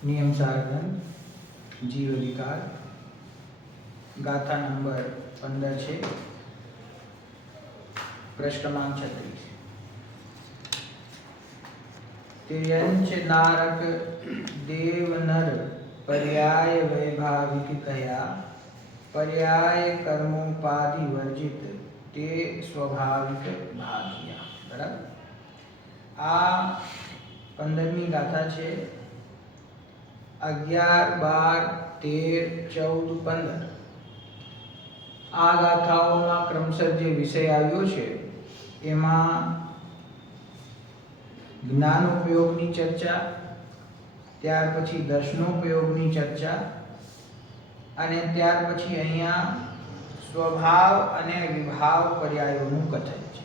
नियम सारगंध जीव अधिकार गाथा नंबर 15 છે प्रश्न क्रमांक 36 तिर्यंच नारक देव नर पर्याय वैभाविक कया पर्याय कर्मोपाधि वर्जित ते स्वाभाविक भाग्या। बराबर आ 15મી ગાથા છે 11, 12, 13, 14, 15 આ ગાથાઓમાં ક્રમશઃ જે વિષય આવ્યો છે એમાં જ્ઞાન ઉપયોગની ચર્ચા, ત્યાર પછી દર્શનોપયોગની ચર્ચા અને ત્યાર પછી અહીંયા સ્વભાવ અને વિભાવ પર્યાયોનું કથન છે।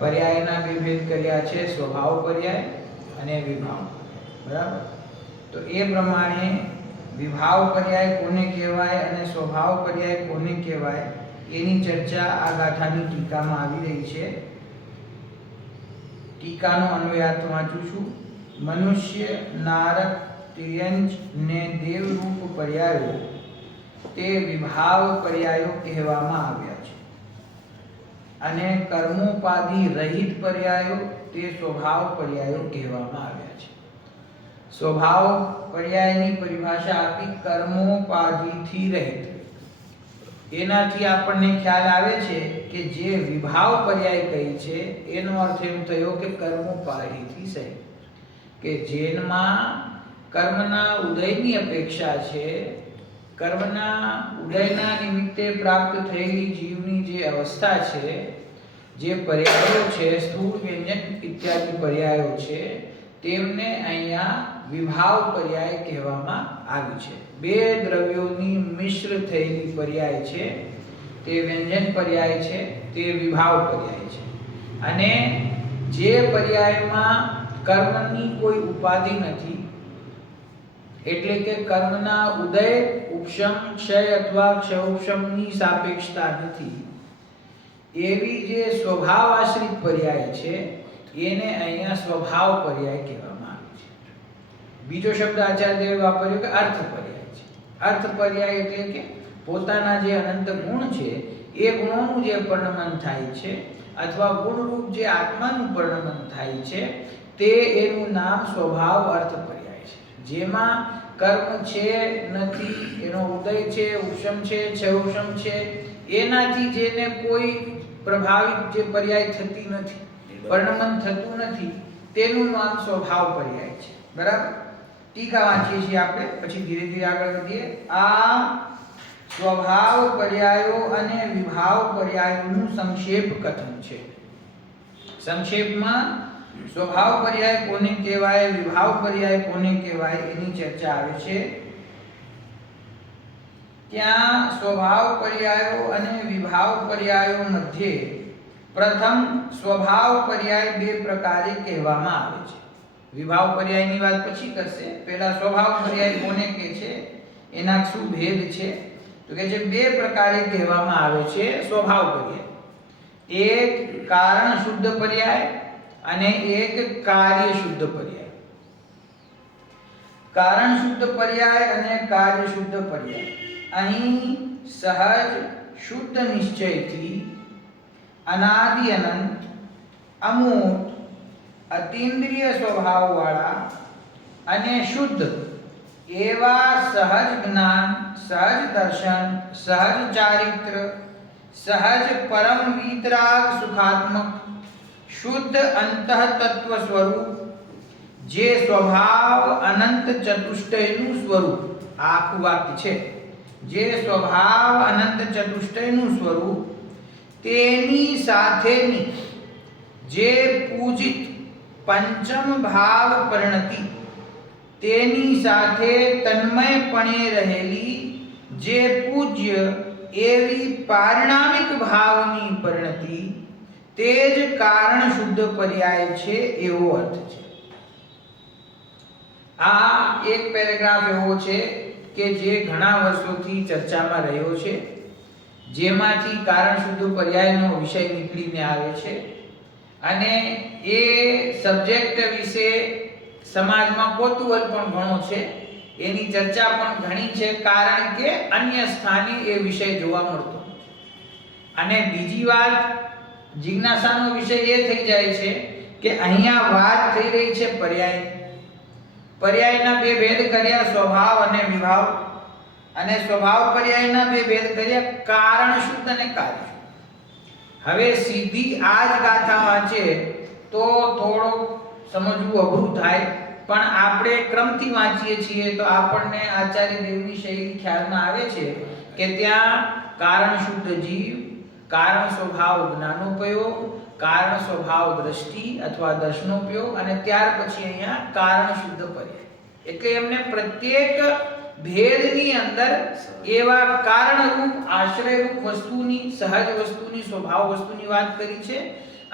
પર્યાયના બે ભેદ કર્યા છે, સ્વભાવ પર્યાય અને વિભાવ। બરાબર, તો એ પ્રમાણે વિભાવ પર્યાય કોને કહેવાય અને સ્વભાવ પર્યાય કોને કહેવાય એની ચર્ચા આ ગાથાની ટીકામાં આવી રહી છે। ટીકાનો અન્વયાર્થ વાંચું છું। મનુષ્ય, નારક, તિર્યંચ ને દેવરૂપ પર્યાયો તે વિભાવ પર્યાયો કહેવામાં આવ્યા છે અને કર્મોપાધિ રહિત પર્યાયો તે સ્વભાવ પર્યાયો કહેવામાં આવ્યા છે। સ્વભાવ પર્યાયની પરિભાષા આપી કર્મોપાધિથી રહિત। એનાથી આપણને ખ્યાલ આવે છે કે જે વિભાવ પર્યાય કહી છે એનો અર્થ એમ થયો કે કર્મોપાધિથી સહિત, કે જેનમાં કર્મના ઉદયની અપેક્ષા છે, કર્મના ઉદયના નિમિત્તે પ્રાપ્ત થયેલી જીવની જે અવસ્થા છે, જે પર્યાયો છે, સ્થૂળ, વ્યંજન ઇત્યાદિ પર્યાયો છે, તેમને અહીંયા વિભાવ પર્યાય કહેવામાં આવ્યું છે। બે દ્રવ્યોની મિશ્ર થયેલી પર્યાય છે તે વ્યંજન પર્યાય છે, તે વિભાવ પર્યાય છે। અને જે પર્યાયમાં કર્મની કોઈ ઉપાધિ નથી, એટલે કે કર્મના ઉદય, ઉપશમ, ક્ષય અથવા ક્ષયોપશમની સાપેક્ષતા નથી, એવી જે સ્વભાવ આશ્રિત પર્યાય છે એને અહીંયા સ્વભાવ પર્યાય કહેવામાં આવે છે। બીજો શબ્દ આચાર્ય દેવે વાપર્યો કે અર્થ પર્યાય છે। અર્થ પર્યાય એટલે કે પોતાના જે અનંત ગુણ છે એ ગુણોનું જે પરિણમન થાય છે અથવા ગુણરૂપ જે આત્માનું પરિણમન થાય છે તે એનું નામ સ્વભાવ અર્થ પર્યાય છે। જેમાં કર્મ છે નથી, એનો ઉદય છે, ઉપશમ છે, ક્ષયોપશમ છે, એનાથી જેને કોઈ પ્રભાવિત જે પર્યાય થતી નથી, પરિણમન થતું નથી, તેનું નામ સ્વભાવ પર્યાય છે। બરાબર, ટીકા વાંચીએ છીએ આપણે, પછી ધીરે ધીરે આગળ વધીએ। આ સ્વભાવ પર્યાયો અને વિભાવ પર્યાયોનું સંક્ષેપ કથન છે। સંક્ષેપમાં સ્વભાવ પર્યાય કોને કહેવાય, વિભાવ પર્યાય કોને કહેવાય એની ચર્ચા આવે છે। ત્યાં સ્વભાવ પર્યાયો અને વિભાવ પર્યાયો મધ્યે પ્રથમ સ્વભાવ પર્યાય બે પ્રકારે કહેવામાં આવે છે। વિભાવ પર્યાયની વાત પછી કરશે, પહેલા સ્વભાવ પર્યાય કોને કહે છે, એના શું ભેદ છે, તો કે જે બે પ્રકારે કહેવામાં આવે છે સ્વભાવ પર્યાય। એક કારણ શુદ્ધ પર્યાય અને એક કાર્ય શુદ્ધ પર્યાય। કારણ શુદ્ધ પર્યાય અને કાર્ય શુદ્ધ પર્યાય અહીં સહજ શુદ્ધ નિશ્ચયથી અનાદિ અનંત અમૂર્ત અતીન્દ્રિય સ્વભાવવાળા અને શુદ્ધ એવા સહજ જ્ઞાન, સહજ દર્શન, સહજ ચારિત્ર, સહજ પરમ વિતરાગ સુખાત્મક શુદ્ધ અંતઃતત્વ સ્વરૂપ, જે સ્વભાવ અનંત ચતુષ્ટયનું સ્વરૂપ, આખું વાક્ય છે, જે સ્વભાવ અનંત ચતુષ્ટયનું સ્વરૂપ, તેની સાથેની જે પૂજિત પંચમ ભાવ પરિણતિ, તેની સાથે તન્મયપણે રહેલી જે પૂજ્ય એવી પારિણામિક ભાવની પરિણતિ, તે જ કારણ શુદ્ધ પર્યાય છે એવો અર્થ છે। આ એક પેરેગ્રાફ એવો છે કે જે ઘણા વર્ષોથી ચર્ચામાં રહ્યો છે, જેમાંથી કારણ શુદ્ધ પર્યાયનો વિષય નીકળીને આવે છે અને એ સબ્જેક્ટ વિશે સમાજમાં કૌતૂહલ પણ ઘણો છે, એની ચર્ચા પણ ઘણી છે, કારણ કે અન્ય સ્થાને એ વિષય જોવા મળતો. અને બીજી વાત, જિજ્ઞાસાનો વિષય એ થઈ જાય છે કે અહીંયા વાત થઈ રહી છે પર્યાય. પર્યાયના બે ભેદ કર્યા, સ્વભાવ અને વિભાવ. અને સ્વભાવ પર્યાયના બે ભેદ કર્યા, કારણ શુદ્ધ અને કાર્ય શુદ્ધ. હવે સીધી આ જ ગાથા વાંચે તો થોડો સમજવું અઘરું થાય, પણ આપણે ક્રમથી વાંચીએ છીએ તો આપણને આચાર્ય દેવની શૈલી ખ્યાલમાં આવે છે કે ત્યાં કારણ શુદ્ધ જીવ, કારણ સ્વભાવ જ્ઞાનોપયોગ, કારણ સ્વભાવ દ્રષ્ટિ અથવા દર્શનોપયોગ, અને ત્યાર પછી અહીંયા કારણ શુદ્ધ પર્યાય. એટલે એમને પ્રત્યેક ભેદની અંદર એવા કારણરૂપ આશ્રયરૂપ વસ્તુની, સહજ વસ્તુની, સ્વભાવ વસ્તુની વાત કરી છે,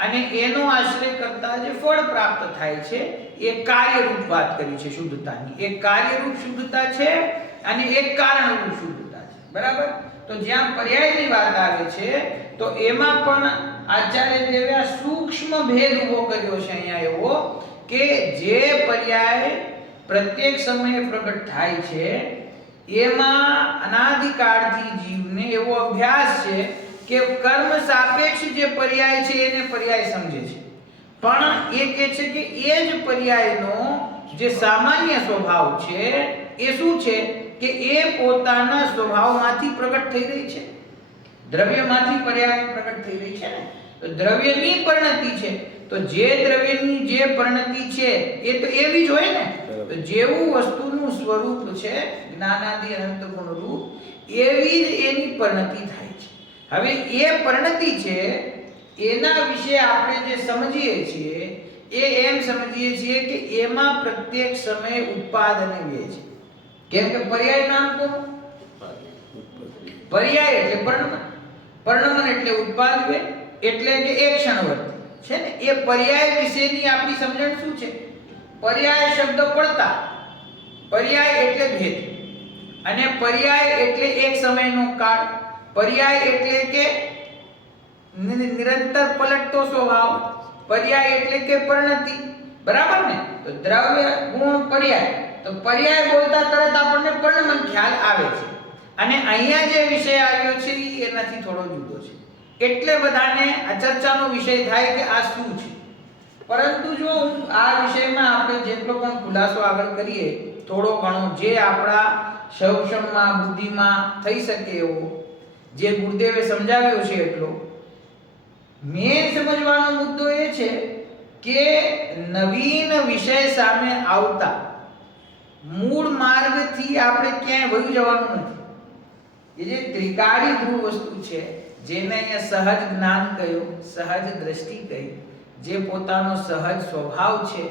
અને એનો આશ્રય કરતા જે ફળ પ્રાપ્ત થાય છે એ કાર્યરૂપ વાત કરી છે શુદ્ધતાની. એક કાર્યરૂપ શુદ્ધતા છે અને એક કારણરૂપ શુદ્ધતા છે. બરાબર? તો જ્યાં પર્યાયની વાત આવે છે તો એમાં પણ આચાર્ય દેવે આ સૂક્ષ્મ ભેદ ઉભો કર્યો છે અહીંયા એવો કે જે પર્યાય પ્રત્યેક સમયે પ્રગટ થાય છે એમાં અનાદિકાળથી જીવને એવો અભ્યાસ છે કે કર્મ સાપેક્ષ જે પર્યાય છે એને પર્યાય સમજે છે, પણ એ કહે છે કે એ જ પર્યાયનો જે સામાન્ય સ્વભાવ છે એ શું છે કે એ પોતાના સ્વભાવમાંથી પ્રગટ થઈ રહી છે. દ્રવ્યમાંથી પર્યાય પ્રગટ થઈ રહી છે ને, તો દ્રવ્યની પરિણતિ છે, તો જે દ્રવ્યની જે પરિણતિ છે એ તો એવી જ હોય ને. તો જેવું વસ્તુનું સ્વરૂપ છે જ્ઞાનાદિ અનંત ગુણ રૂપ, એવી જ એની પરિણતિ થાય છે. હવે એ પરિણતિ છે એના વિશે આપણે જે સમજીએ છીએ એ એમ સમજીએ છીએ કે એમાં પ્રત્યેક સમયે ઉત્પાદન વ્યય છે. કેમ કે પર્યાય નામ કોનું? પર્યાય એટલે પરિણમન, પરિણમન એટલે ઉત્પાદ વ્યય, એટલે કે એક ક્ષણવર્તી છે ને. એ પર્યાય વિશેની આપણી સમજણ શું છે? પર્યાય શબ્દ પડતા, પર્યાય એટલે ભેદ, અને પર્યાય એટલે એક સમયનો કાળ, પર્યાય એટલે કે નિરંતર પલટતો સ્વભાવ, પર્યાય એટલે કે પરિણતિ. બરાબર ને? તો દ્રવ્ય ગુણ પર્યાય, તો પર્યાય બોલતા તરત આપણને પરિણમન ખ્યાલ આવે છે. અને અહીંયા જે વિષય આવ્યો છે એ એનાથી થોડો જુદો છે, એટલે બધાને આ ચર્ચાનો વિષય થાય કે આ શું છે. પરંતુ જો આ વિષયમાં આપણે જેટલો પણ ખુલાસો આગળ કરીએ, થોડો ઘણો જે આપણા સૌક્ષમમાં બુદ્ધિમાં થઈ શકે એવો, જે ગુરુદેવે સમજાવ્યો છે એટલો, મેન સમજવાનો મુદ્દો એ છે કે નવીન વિષય સામે આવતા મૂળ માર્ગથી આપણે ક્યાંય વહી જવાનું નથી. એ જે ત્રિકાળી ધ્રુવ વસ્તુ છે, જેને અહીંયા સહજ જ્ઞાન કહ્યું, સહજ દ્રષ્ટિ કહી, જે પોતાનો સહજ સ્વભાવ છે,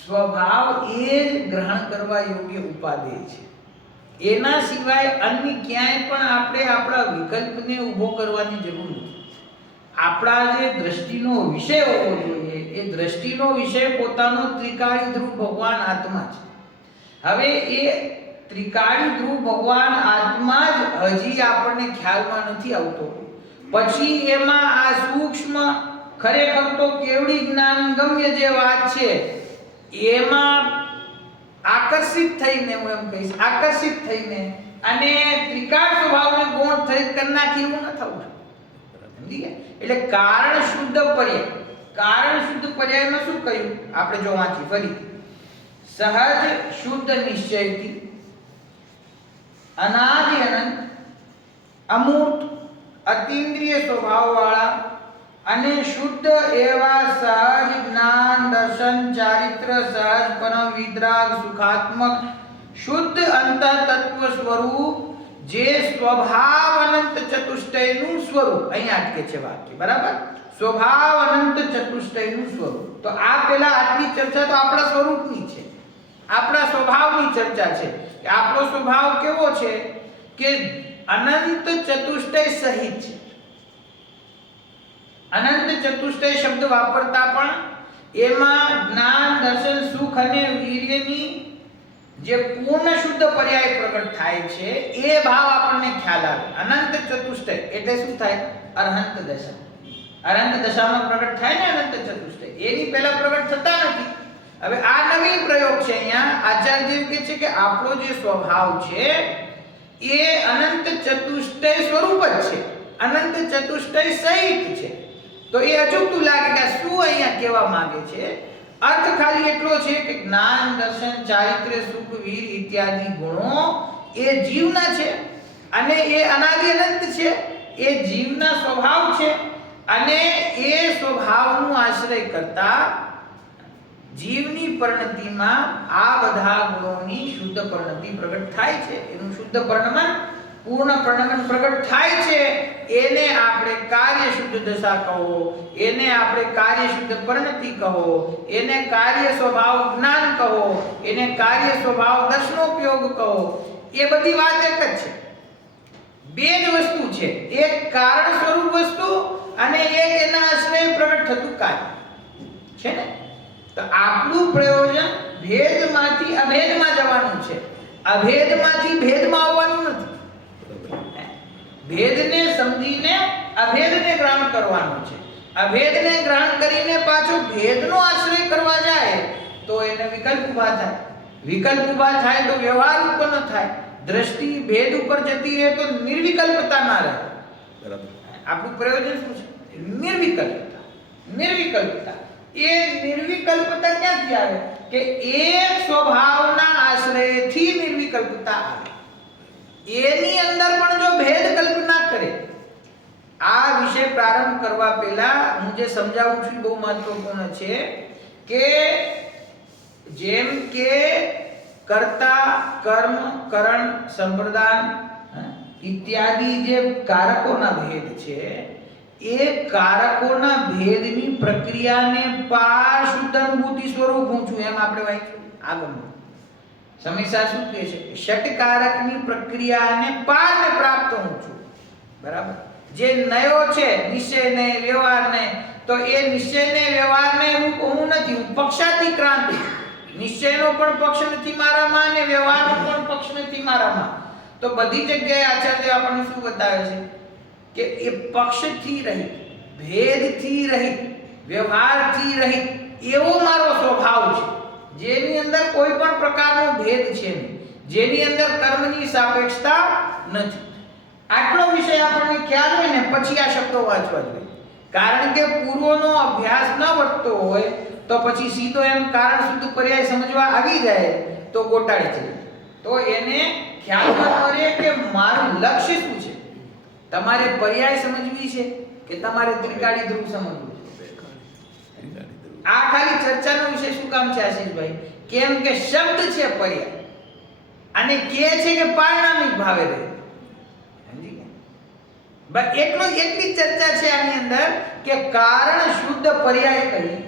સ્વભાવ એ જ ગ્રહણ કરવા યોગ્ય ઉપાદેય છે. એના સિવાય અન્ય ક્યાંય પણ આપણે આપણા વિકલ્પને ઊભો કરવાની જરૂર નથી. આપણા જે દ્રષ્ટિનો વિષય હોવો જોઈએ એ દ્રષ્ટિનો વિષય પોતાનો ત્રિકાળી ધ્રુવ ભગવાન આત્મા છે. હવે એ ત્રિકાળી ધ્રુવ ભગવાન આત્મા જ હજી આપણને ખ્યાલમાં નથી આવતો, પછી એમાં આ સૂક્ષ્મ ખરેખર તો કેવડી જ્ઞાન ગમ્ય જે વાત છે એમાં આકર્ષિત થઈને, હું એમ કહીશ આકર્ષિત થઈને અને ત્રિકાળ સ્વભાવને ગૌણ થઈ કરી નાખી એવું ન થવું. સમજી ગયા? એટલે કારણ શુદ્ધ પર્યાય, કારણ શુદ્ધ પર્યાયમાં શું કહ્યું આપણે જો વાંચી ફરી, સહજ શુદ્ધ નિશ્ચયથી અનાદિ અનંત અમૂર્ત અતિન્દ્રિય સ્વભાવ વાળા અને શુદ્ધ એવા સહજ જ્ઞાન દર્શન ચારિત્ર સહજ પરમ વિતરાગ સુખાત્મક શુદ્ધ અંતઃ તત્વ સ્વરૂપ જે સ્વભાવ અનંત ચતુષ્ટયનું સ્વરૂપ. અહીંયા અટકે છે વાક્ય. બરાબર? સ્વભાવ અનંત ચતુષ્ટયનું સ્વરૂપ. તો આ પેલા આટલી ચર્ચા તો આપણા સ્વરૂપની છે, આપણા સ્વભાવની ચર્ચા છે કે આપણો સ્વભાવ કેવો છે કે અનંત ચતુષ્ટય સહિત છે. અનંત ચતુષ્ટય શબ્દ વાપરતા પણ એમાં જ્ઞાન દર્શન સુખ અને વીર્યની જે પૂર્ણ શુદ્ધ પર્યાય પ્રગટ થાય છે એ ભાવ આપણને ખ્યાલ આવે. અનંત ચતુષ્ટય એટલે શું થાય? અરહંત દશા. અનંત દશામાં પ્રગટ થાય ને અનંત ચતુષ્ટય, એની પહેલા પ્રગટ થતા નથી. હવે આ નવીન પ્રયોગ છે. અહીંયા આચાર્ય કહે છે કે આપણો જે સ્વભાવ છે એ અનંત ચતુષ્ટય સ્વરૂપ જ છે, અનંત ચતુષ્ટય સહિત છે. તો એ અજુગતું લાગે કે શું અહીંયા કહેવા માંગે છે. અર્થ ખાલી એટલો છે કે જ્ઞાન, દર્શન, ચારિત્ર્ય, સુખ, વીર ઇત્યાદિ ગુણો એ જીવના છે અને એ અનાદિ અનંત છે. એ જીવના સ્વભાવ છે અને એ સ્વભાવનો આશ્રય કરતા જીવની પરિણતિમાં આ બધા ગુણોની શુદ્ધ પરિણતિ પ્રગટ થાય છે. એનું શુદ્ધ પરિણમન, પૂર્ણ પરિણમન પ્રગટ થાય છે. એને આપણે કાર્ય શુદ્ધ દશા કહો, એને આપણે કાર્ય શુદ્ધ પરિણતિ કહો, એને કાર્ય સ્વભાવ જ્ઞાન કહો, એને કાર્ય સ્વભાવ દર્શનોપયોગ કહો. એ બધી વાત એક જ છે. બે જ વસ્તુ છે, એક કારણ સ્વરૂપ વસ્તુ અને એક એના આશ્રય પ્રગટ થતું કાર્ય છે ને. તો આપણું પ્રયોજન ભેદમાંથી અભેદમાં જવાનું છે, અભેદમાંથી ભેદમાં આવવાનું નથી. ભેદને સમજીને અભેદને ગ્રહણ કરવાનું છે. અભેદને ગ્રહણ કરીને પાછો ભેદનો આશ્રય કરવા જાય તો એને વિકલ્પ ઊભા થાય. વિકલ્પ ઊભા થાય તો વ્યવહાર ઉત્પન્ન થાય. દ્રષ્ટિ ભેદ ઉપર જતી રહે તો નિર્વિકલ્પતા ના રહે. બરાબર. આપણું પ્રયોજન શું છે? નિર્વિકલ્પતા. નિર્વિકલ્પતા. એ નિર્વિકલ્પતા ક્યાંથી આવે? કે એક સ્વભાવના આશ્રયથી નિર્વિકલ્પતા આવે. એની અંદર પણ જો ભેદ કલ્પના કરે. આ વિષય પ્રારંભ કરવા પહેલા હું જે સમજાવું છું બહુ મહત્વપૂર્ણ છે કે જેમ કે કર્તા, કર્મ, કરણ, સંપ્રદાન ઇત્યાદિ જે કારકોના ભેદ છે એ કારકોના ભેદની પ્રક્રિયાને પાર શુદ્ધ અનુભૂતિ સ્વરૂપ હું છું એમ આપણે વાંચ્યું આગળ. સમીક્ષા શું કહે છે? ષટકારકની પ્રક્રિયાને પારને પ્રાપ્ત હું છું. બરાબર. જે નયો છે નિશ્ચયને વ્યવહારને, તો એ નિશ્ચયને વ્યવહારને હું નથી, હું પક્ષાતિક્રાંત છું. નિશ્ચયનો પણ પક્ષ નથી મારામાં અને વ્યવહારનો પણ પક્ષ નથી મારામાં. તો બધી જગ્યાએ આચાર્ય આપણને શું બતાવે છે કે એ પક્ષથી રહિત, ભેદથી રહિત, વ્યવહારથી રહિત એવો મારો સ્વભાવ છે, જેની અંદર કોઈ પણ પ્રકારનો ભેદ છે નહીં, જેની અંદર કર્મની સાપેક્ષતા નથી. આટલો વિષય આપણને ખ્યાલ હોય ને પછી આ શબ્દો વાંચવા જોઈએ. કારણ કે પૂર્વનો અભ્યાસ ન વધતો હોય તો પછી સીધો એમ કારણ શુદ્ધ પર્યાય સમજવા આવી જાય તો ગોટાળી જાય. તો એને ખ્યાલમાં રહે કે મારું લક્ષ્ય શું છે. તમારે પર્યાય સમજવી છે કે તમારે ત્રિકાળી ધ્રુવ સમજવું છે? આ ખાલી ચર્ચાનો વિષય શું કામ છે આશીષભાઈ? કેમ કે શબ્દ છે પર્યાય અને કે છે કે પારિણામિક ભાવે રહે. સમજી ગયા? બસ એટલી ચર્ચા છે આની અંદર કે કારણ શુદ્ધ પર્યાય કહી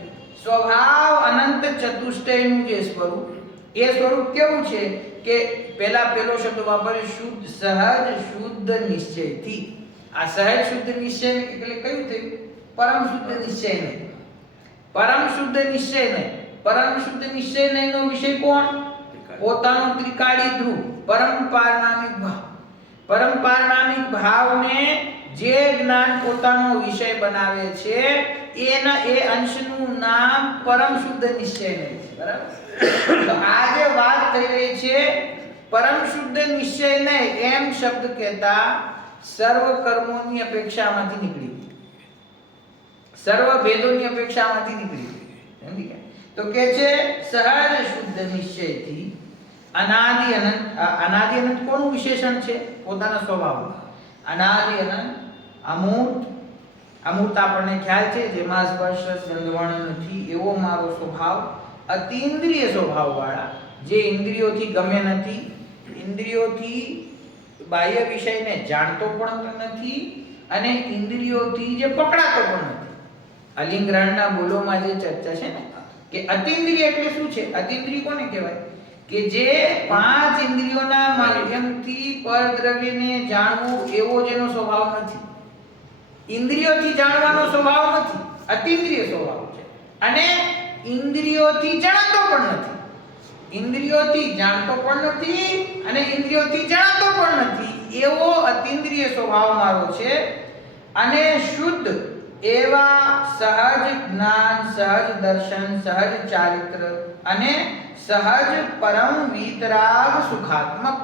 સ્વભાવ અનંત ચતુષ્ટયનું જે સ્વરૂપ, એ સ્વરૂપ કેવું છે કે પેલો શબ્દ વાપર્યો શુદ્ધ, સહજ શુદ્ધ નિશ્ચયથી. આ સહજ શુદ્ધ નિશ્ચય એટલે કયું થયું? પરમ શુદ્ધ નિશ્ચય નહીં. પરમ શુદ્ધ નિશ્ચય નહીં. પરમ શુદ્ધ નિશ્ચય નહીંનો વિષય કોણ? પોતાનો ત્રિકાળી ધ્રુવ, પરમ પારમાર્થિક ભાવ. પરમ પારમાર્થિક ભાવને જે જ્ઞાન પોતાનો વિષય બનાવે છે એના એ અંશનું નામ પરમ શુદ્ધ નિશ્ચય નહીં. બરાબર. તો આ જે વાત થઈ રહી છે પરમ શુદ્ધ નિશ્ચય નહીં એમ શબ્દ કહેતા સર્વ કર્મોની અપેક્ષામાંથી નીકળી ગઈ, સર્વ ભેદોની અપેક્ષામાંથી નીકળી ગઈ. સમજી ગયા? તો કે છે સહજ શુદ્ધ નિશ્ચયથી અનાદિ અનંત. અનાદિ અનંત કોનું વિશેષણ છે? પોતાના સ્વભાવનું. અનાદિ અનંત અમૂર્ત. અમૂર્ત આપણને ખ્યાલ છે જેમાં સ્પર્શ ગંધવર્ણ નથી એવો મારો સ્વભાવ, અતિન્દ્રિય સ્વભાવ વાળા, જે ઇન્દ્રિયોથી ગમે નથી, ઇન્દ્રિયોથી બાહ્ય વિષયને જાણતો પણ નથી અને ઇન્દ્રિયોથી જે પકડાતો પણ નથી. અલિંગ્રહણના બોલોમાં જે ચર્ચા છે ને કે અતિન્દ્રિય એટલે શું છે? અતિન્દ્રિય કોને કહેવાય? કે જે પાંચ ઇન્દ્રિયોના માધ્યમથી પરદ્રવ્યને જાણવું એવો જેનો સ્વભાવ નથી. ઇન્દ્રિયોથી જાણવાનો સ્વભાવ નથી, અતિન્દ્રિય સ્વભાવ છે. અને ઇન્દ્રિયોથી જણાતો પણ નથી. ઇન્દ્રિયોથી જાણતો પણ નથી અને ઇન્દ્રિયોથી જણાતો પણ નથી એવો અતિન્દ્રિય સ્વભાવ મારો છે. અને શુદ્ધ એવા સહજ જ્ઞાન, સહજ દર્શન, સહજ ચારિત્ર અને સહજ પરમ વીતરાગ સુખાત્મક.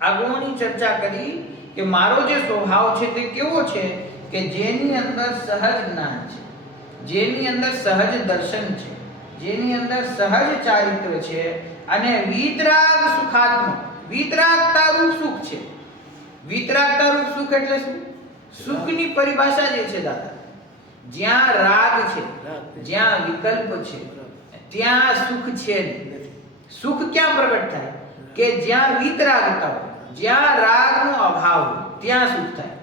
આ ગુણોની ચર્ચા કરી કે મારો જે સ્વભાવ છે તે કેવો છે કે જેની અંદર સહજ જ્ઞાન છે, જેની અંદર સહજ દર્શન છે, જેની અંદર સહજ ચારિત્ર છે અને વીતરાગ સુખાત્મક, વીતરાગતા રૂપ સુખ છે. વીતરાગતા રૂપ સુખ એટલે શું? સુખની પરિભાષા જે છે દાદા, જ્યાં રાગ છે, જ્યાં વિકલ્પ છે, ત્યાં સુખ છે નહીં. સુખ ક્યાં પ્રગટ થાય કે જ્યાં વીતરાગતા હોય, જ્યાં રાગનો અભાવ હોય, ત્યાં સુખ થાય.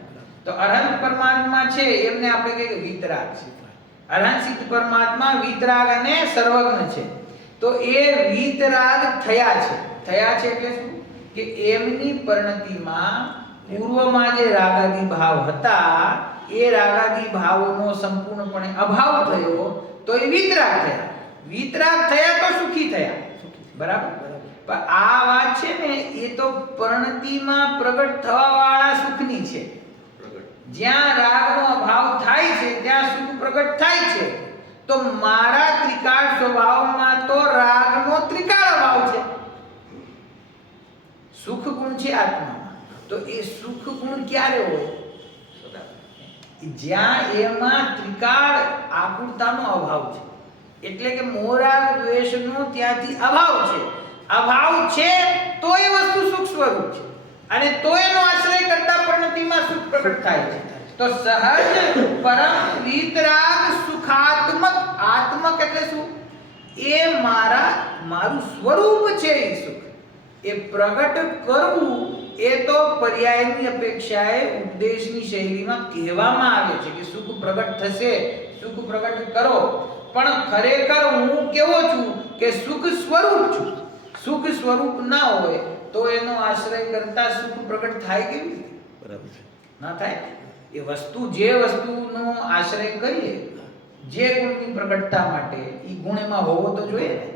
તો અરહંત પરમાત્મા છે એમને આપણે કહીએ વીતરાગ છે. અરહંત સિદ્ધ પરમાત્મા વીતરાગ અને સર્વજ્ઞ છે. તો એ વીતરાગ થયા છે. થયા છે એટલે શું કે એમની પરિણતિમાં પૂર્વમાં જે રાગાદી ભાવ હતા એ રાગાદી ભાવોનો સંપૂર્ણપણે અભાવ થયો તો એ વીતરાગ થયા. વીતરાગ થયા તો સુખી થયા. બરાબર. પણ આ વાત છે ને એ તો પરિણતિમાં પ્રગટ થવા વાળા સુખની છે. જ્યાં રાગનો અભાવ થાય છે ત્યાં સુખ પ્રગટ થાય છે. તો મારા ત્રિકાળ સ્વભાવમાં તો રાગનો ત્રિકાળ અભાવ છે. સુખ ગુણ છે આત્મામાં. તો એ સુખ ગુણ ક્યારે હોય? જ્યાં એમાં ત્રિકાળ આકુળતાનો અભાવ છે. એટલે કે મોરાગ દ્વેષનો ત્યાંથી અભાવ છે. અભાવ છે તો એ વસ્તુ સુખ સ્વરૂપ છે અને તો એનો આશ્રય કરતા પરિણતિમાં સુખ પ્રગટ થાય છે. તો સહજ પરમ વીતરાગ સુખાત્મક. આત્મક એટલે શું? એ મારું સ્વરૂપ છે. એ સુખ એ પ્રગટ કરવું એ તો પર્યાયની અપેક્ષાએ ઉપદેશની શૈલીમાં કહેવામાં આવે છે કે સુખ પ્રગટ થશે, સુખ પ્રગટ કરો. પણ ખરેખર હું કેવો છું કે સુખ સ્વરૂપ છું. સુખ સ્વરૂપ ના હોય તો એનો આશ્રય કરતા સુખ પ્રગટ થાય કેવી રીતે? બરાબર છે, ના થાય. એ વસ્તુ જે વસ્તુનો આશ્રય કરીએ જે ગુણની પ્રગટતા માટે એ ગુણ એમાં હોવો તો જોઈએ ને.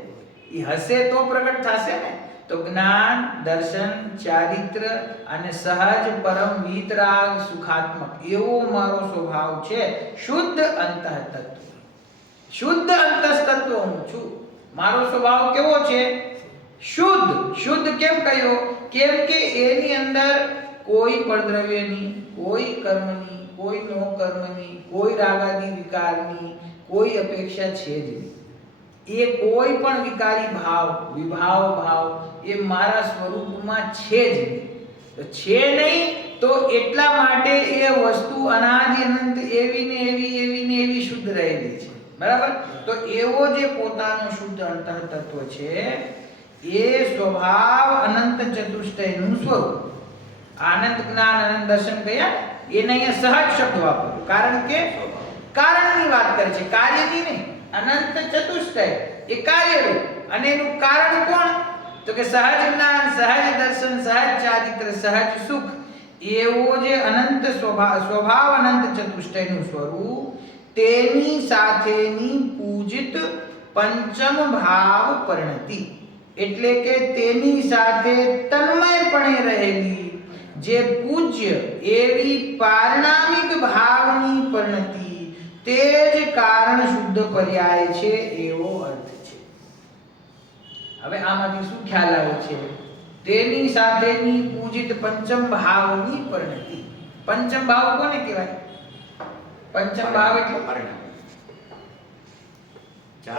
એ હશે તો પ્રગટ થશે ને. તો જ્ઞાન, દર્શન, ચારિત્ર અને સહજ પરમ વીતરાગ સુખાત્મક એવો મારો સ્વભાવ છે. શુદ્ધ અંતઃતત્વ, શુદ્ધ અંતઃતત્વ હું છું. મારો સ્વભાવ કેવો છે? શુદ્ધ. શુદ્ધ કેમ કહ્યો? કેમ કે એની અંદર કોઈ પરદ્રવ્યની, કોઈ કર્મની, કોઈ નો કર્મની, કોઈ રાગાદી વિકારની કોઈ અપેક્ષા છે જ નહીં. એ કોઈ પણ વિકારી ભાવ, વિભાવ ભાવ એ મારા સ્વરૂપમાં છે જ નહીં. તો છે નહીં તો એટલા માટે એ વસ્તુ અનાદિ અનંત એવી ને એવી શુદ્ધ રહેલી છે. બરાબર. તો એવો જે પોતાનો શુદ્ધ અંતઃતત્વ છે એ સ્વભાવ અનંત ચતુષ્ટયનું સ્વરૂપ. આનંદ જ્ઞાન અનંત દર્શન કયા એને અહીંયા સહજ શબ્દ વાપર્યો. કારણ કે કારણની વાત કરે છે, કાર્યની નહીં. અનંત ચતુષ્ટય એ કાર્યરૂપ અને એનું કારણ કોણ? તો કે સહજ જ્ઞાન, સહજ દર્શન, સહજ ચારિત્ર, સહજ સુખ. એવો જે અનંત સ્વભાવ અનંત ચતુષ્ટયનું સ્વરૂપ તેની સાથેની પૂજિત પંચમ ભાવ પરિણતિ. એટલે કે તેની સાથે તન્મયપણે રહેલી જે પૂજ્ય એવી પારણામિક ભાવની પરિણતિ તે જ કારણ શુદ્ધ પર્યાય છે એવો અર્થ છે. હવે આમાંથી શું ખ્યાલ આવે છે? તેની સાથેની પૂજિત પંચમ ભાવની પરિણતિ. પંચમ ભાવ કોને કહેવાય? પંચમ ભાવ એટલે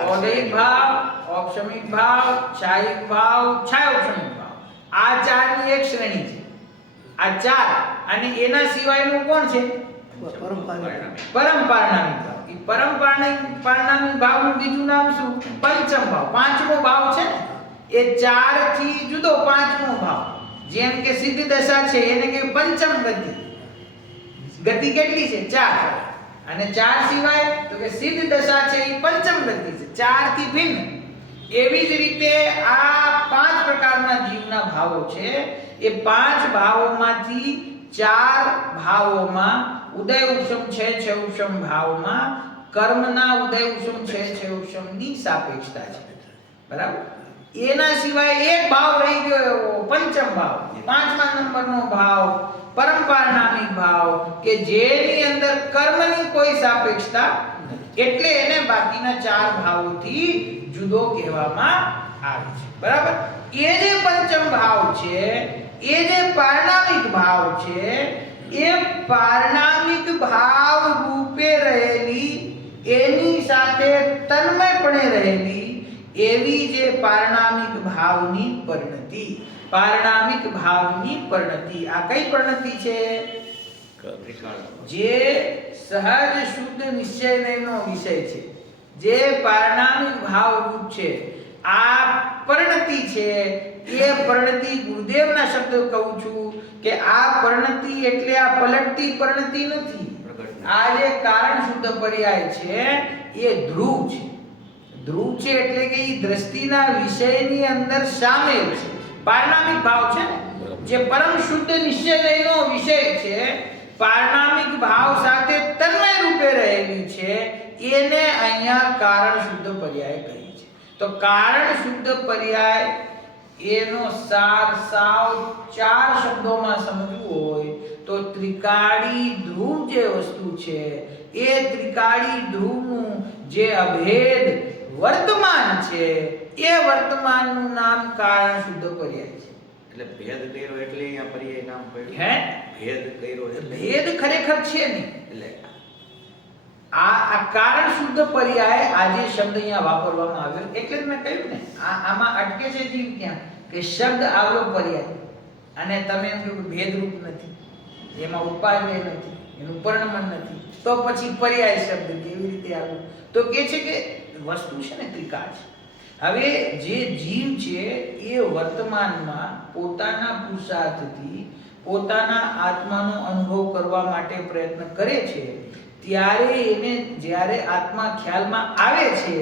ઔદયિક ભાવ, ઔપશમિક ભાવ, છાયિક ભાવ, છાયોપશમિક ભાવ. આ ચારની એક શ્રેણી છે. આ ચાર અને એના સિવાયનું કોણ છે? પરમ પારણામિક ભાવ. એ પરમ પારણામિક ભાવનું બીજું નામ શું? પંચમ ભાવ. પાંચમો ભાવ છે ને એ ચાર થી જુદો પાંચમો ભાવ. જેમ કે સિદ્ધ દશા છે એને કે પંચમ ગતિ. ગતિ કેટલી છે? 4. અને 4 સિવાય તો કે સિદ્ધ દશા છે એ પંચમ ગતિ છે, 4 થી ભિન્ન. એવી જ રીતે આ 5 પ્રકારના જીવના ભાવો છે. એ 5 ભાવોમાંથી 4 ભાવોમાં ઉદય ઉપશમ છે ઉપશમ ભાવમાં કર્મના ઉદય ઉપશમ છે ઉપશમની સાપેક્ષતા છે. બરાબર. એના સિવાય એક ભાવ રહી ગયો એવો પંચમ ભાવ, 5મા નંબરનો ભાવ પરમ પારણામિક ભાવ કે જેની અંદર કર્મની કોઈ સાપેક્ષતા નથી. એટલે એને બાકીના 4 ભાવોથી જુદો કહેવામાં આવે છે. બરાબર? એ જે પંચમ ભાવ છે, એ જે પારણામિક ભાવ છે, એ પારણામિક ભાવ રૂપે રહેલી, એની સાથે તન્મયપણે રહેલી એવી જે પારણામિક ભાવની પરિણતિ, પારણામિક ભાવની પરિણતિ. આ કઈ પરિણતિ છે? જે સહજ શુદ્ધ નિશ્ચયનો વિષય છે, જે પારણામિક ભાવ રૂપ છે, આ પરિણતિ છે. એ પરિણતિ ગુરુદેવના શબ્દ કહું છું કે આ પરિણતિ એટલે આ પલટતી પરિણતિ નથી. આ જે કારણ શુદ્ધ પર્યાય છે એ ધ્રુવ છે. ધ્રુવ છે એટલે કે એ દ્રષ્ટિના વિષયની અંદર સામેલ છે. પારણામિક ભાવ છે ને, જે પરમ શુદ્ધ નિશ્ચયનો વિષય છે, પારણામિક ભાવ સાથે તન્મય રૂપે રહેલી છે, એને અહીંયા કારણ શુદ્ધ પર્યાય કહી છે. તો કારણ શુદ્ધ પર્યાય એનો સાર સાવ 4 શબ્દોમાં સમજવું હોય તો ત્રિકાળી ધ્રુવ જે વસ્તુ છે, એ ત્રિકાળી ધ્રુવનું જે અભેદ વર્તમાન છે, એ વર્તમાનનું નામ કારણ શુદ્ધ પર્યાય છે. એટલે ભેદ કર્યો એટલે અહીંયા પર્યાય નામ પડ્યું. હે? ભેદ કર્યો એટલે ભેદ ખરેખર છે નહીં. એટલે આ કારણ શુદ્ધ પર્યાય આજે શબ્દ અહીંયા વાપરવામાં આવ્યો એટલે જ મેં કહ્યું ને, આમાં અટકે છે જીવ ક્યાં કે શબ્દ આવ્યો પર્યાય અને તમે એમ કહ્યું ભેદરૂપ નથી, એમાં ઉપાય નથી, એનું પરિણમન નથી, તો પછી પર્યાય શબ્દ કેવી રીતે આવ્યો? તો કે છે કે વસ્તુ છે ને ત્રિકાળ છે. હવે જે જીવ છે એ વર્તમાનમાં પોતાના પુરુષાર્થથી પોતાના આત્માનો અનુભવ કરવા માટે પ્રયત્ન કરે છે, ત્યારે એને જ્યારે આત્મા ખ્યાલમાં આવે છે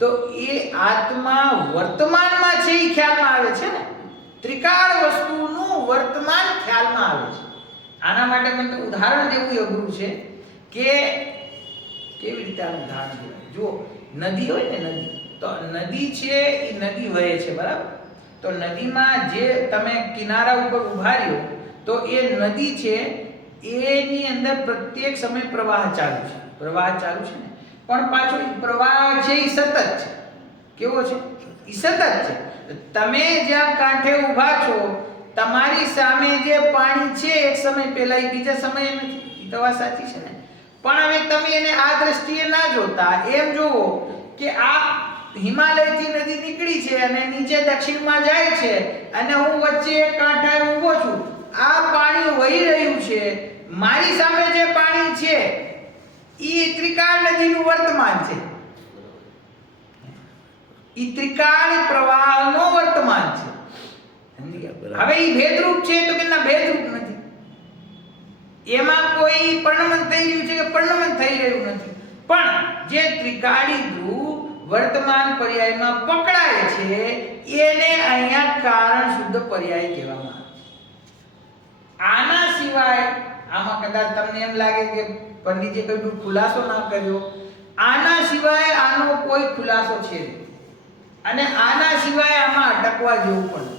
તો એ આત્મા વર્તમાનમાં છે એ ખ્યાલમાં આવે છે ને. ત્રિકાળ વસ્તુનું વર્તમાન ખ્યાલમાં આવે છે. આના માટે મને ઉદાહરણ દેવું અઘરું છે કે કેવી રીતે આનું ઉદાહરણ દેવાય. જુઓ, નદી હોય ને, નદી તો નદી છે એ નદી વહે છે, બરાબર? તો નદીમાં જે તમે કિનારા ઉપર ઉભા રહ્યો તો એ નદી છે એની અંદર પ્રત્યેક સમય પ્રવાહ ચાલુ છે. પ્રવાહ ચાલુ છે ને, પણ પાછો એ પ્રવાહ છે એ સતત છે. કેવો છે? એ સતત છે. તમે જ્યાં કાંઠે ઊભા છો, તમારી સામે જે પાણી છે એક સમય પહેલા એ બીજા સમયે નથી. એ તો વાત સાચી છે ને. પણ હવે તમે એને આ દ્રષ્ટિએ ના જોતા એમ જોવો કે આ હિમાલયથી નદી નીકળી છે અને નીચે દક્ષિણમાં જાય છે અને હું વચ્ચે એક કાંઠે ઊભો છું. આ પાણી વહી રહ્યું છે, મારી સામે જે પાણી છે એ ત્રિકાળ નદીનું વર્તમાન છે. એ ત્રિકાળ પ્રવાહનો વર્તમાન છે. હવે એ ભેદરૂપ છે તો કે ના, ભેદરૂપ નથી. એમાં કોઈ પરિણમન થઈ રહ્યું છે કે પરિણમન થઈ રહ્યું નથી. પણ જે ત્રિકાળી ધ્રુવ વર્તમાન પર્યાયમાં પકડાય છે એને અહીંયા કારણ શુદ્ધ પર્યાય કહેવામાં આવે. આના સિવાય આમાં કદાચ તમને એમ લાગે કે પંડિતજી કોઈ ખુલાસો ના કર્યો, આના સિવાય આનો કોઈ ખુલાસો છે અને આના સિવાય આમાં અટકવા જેવું પણ.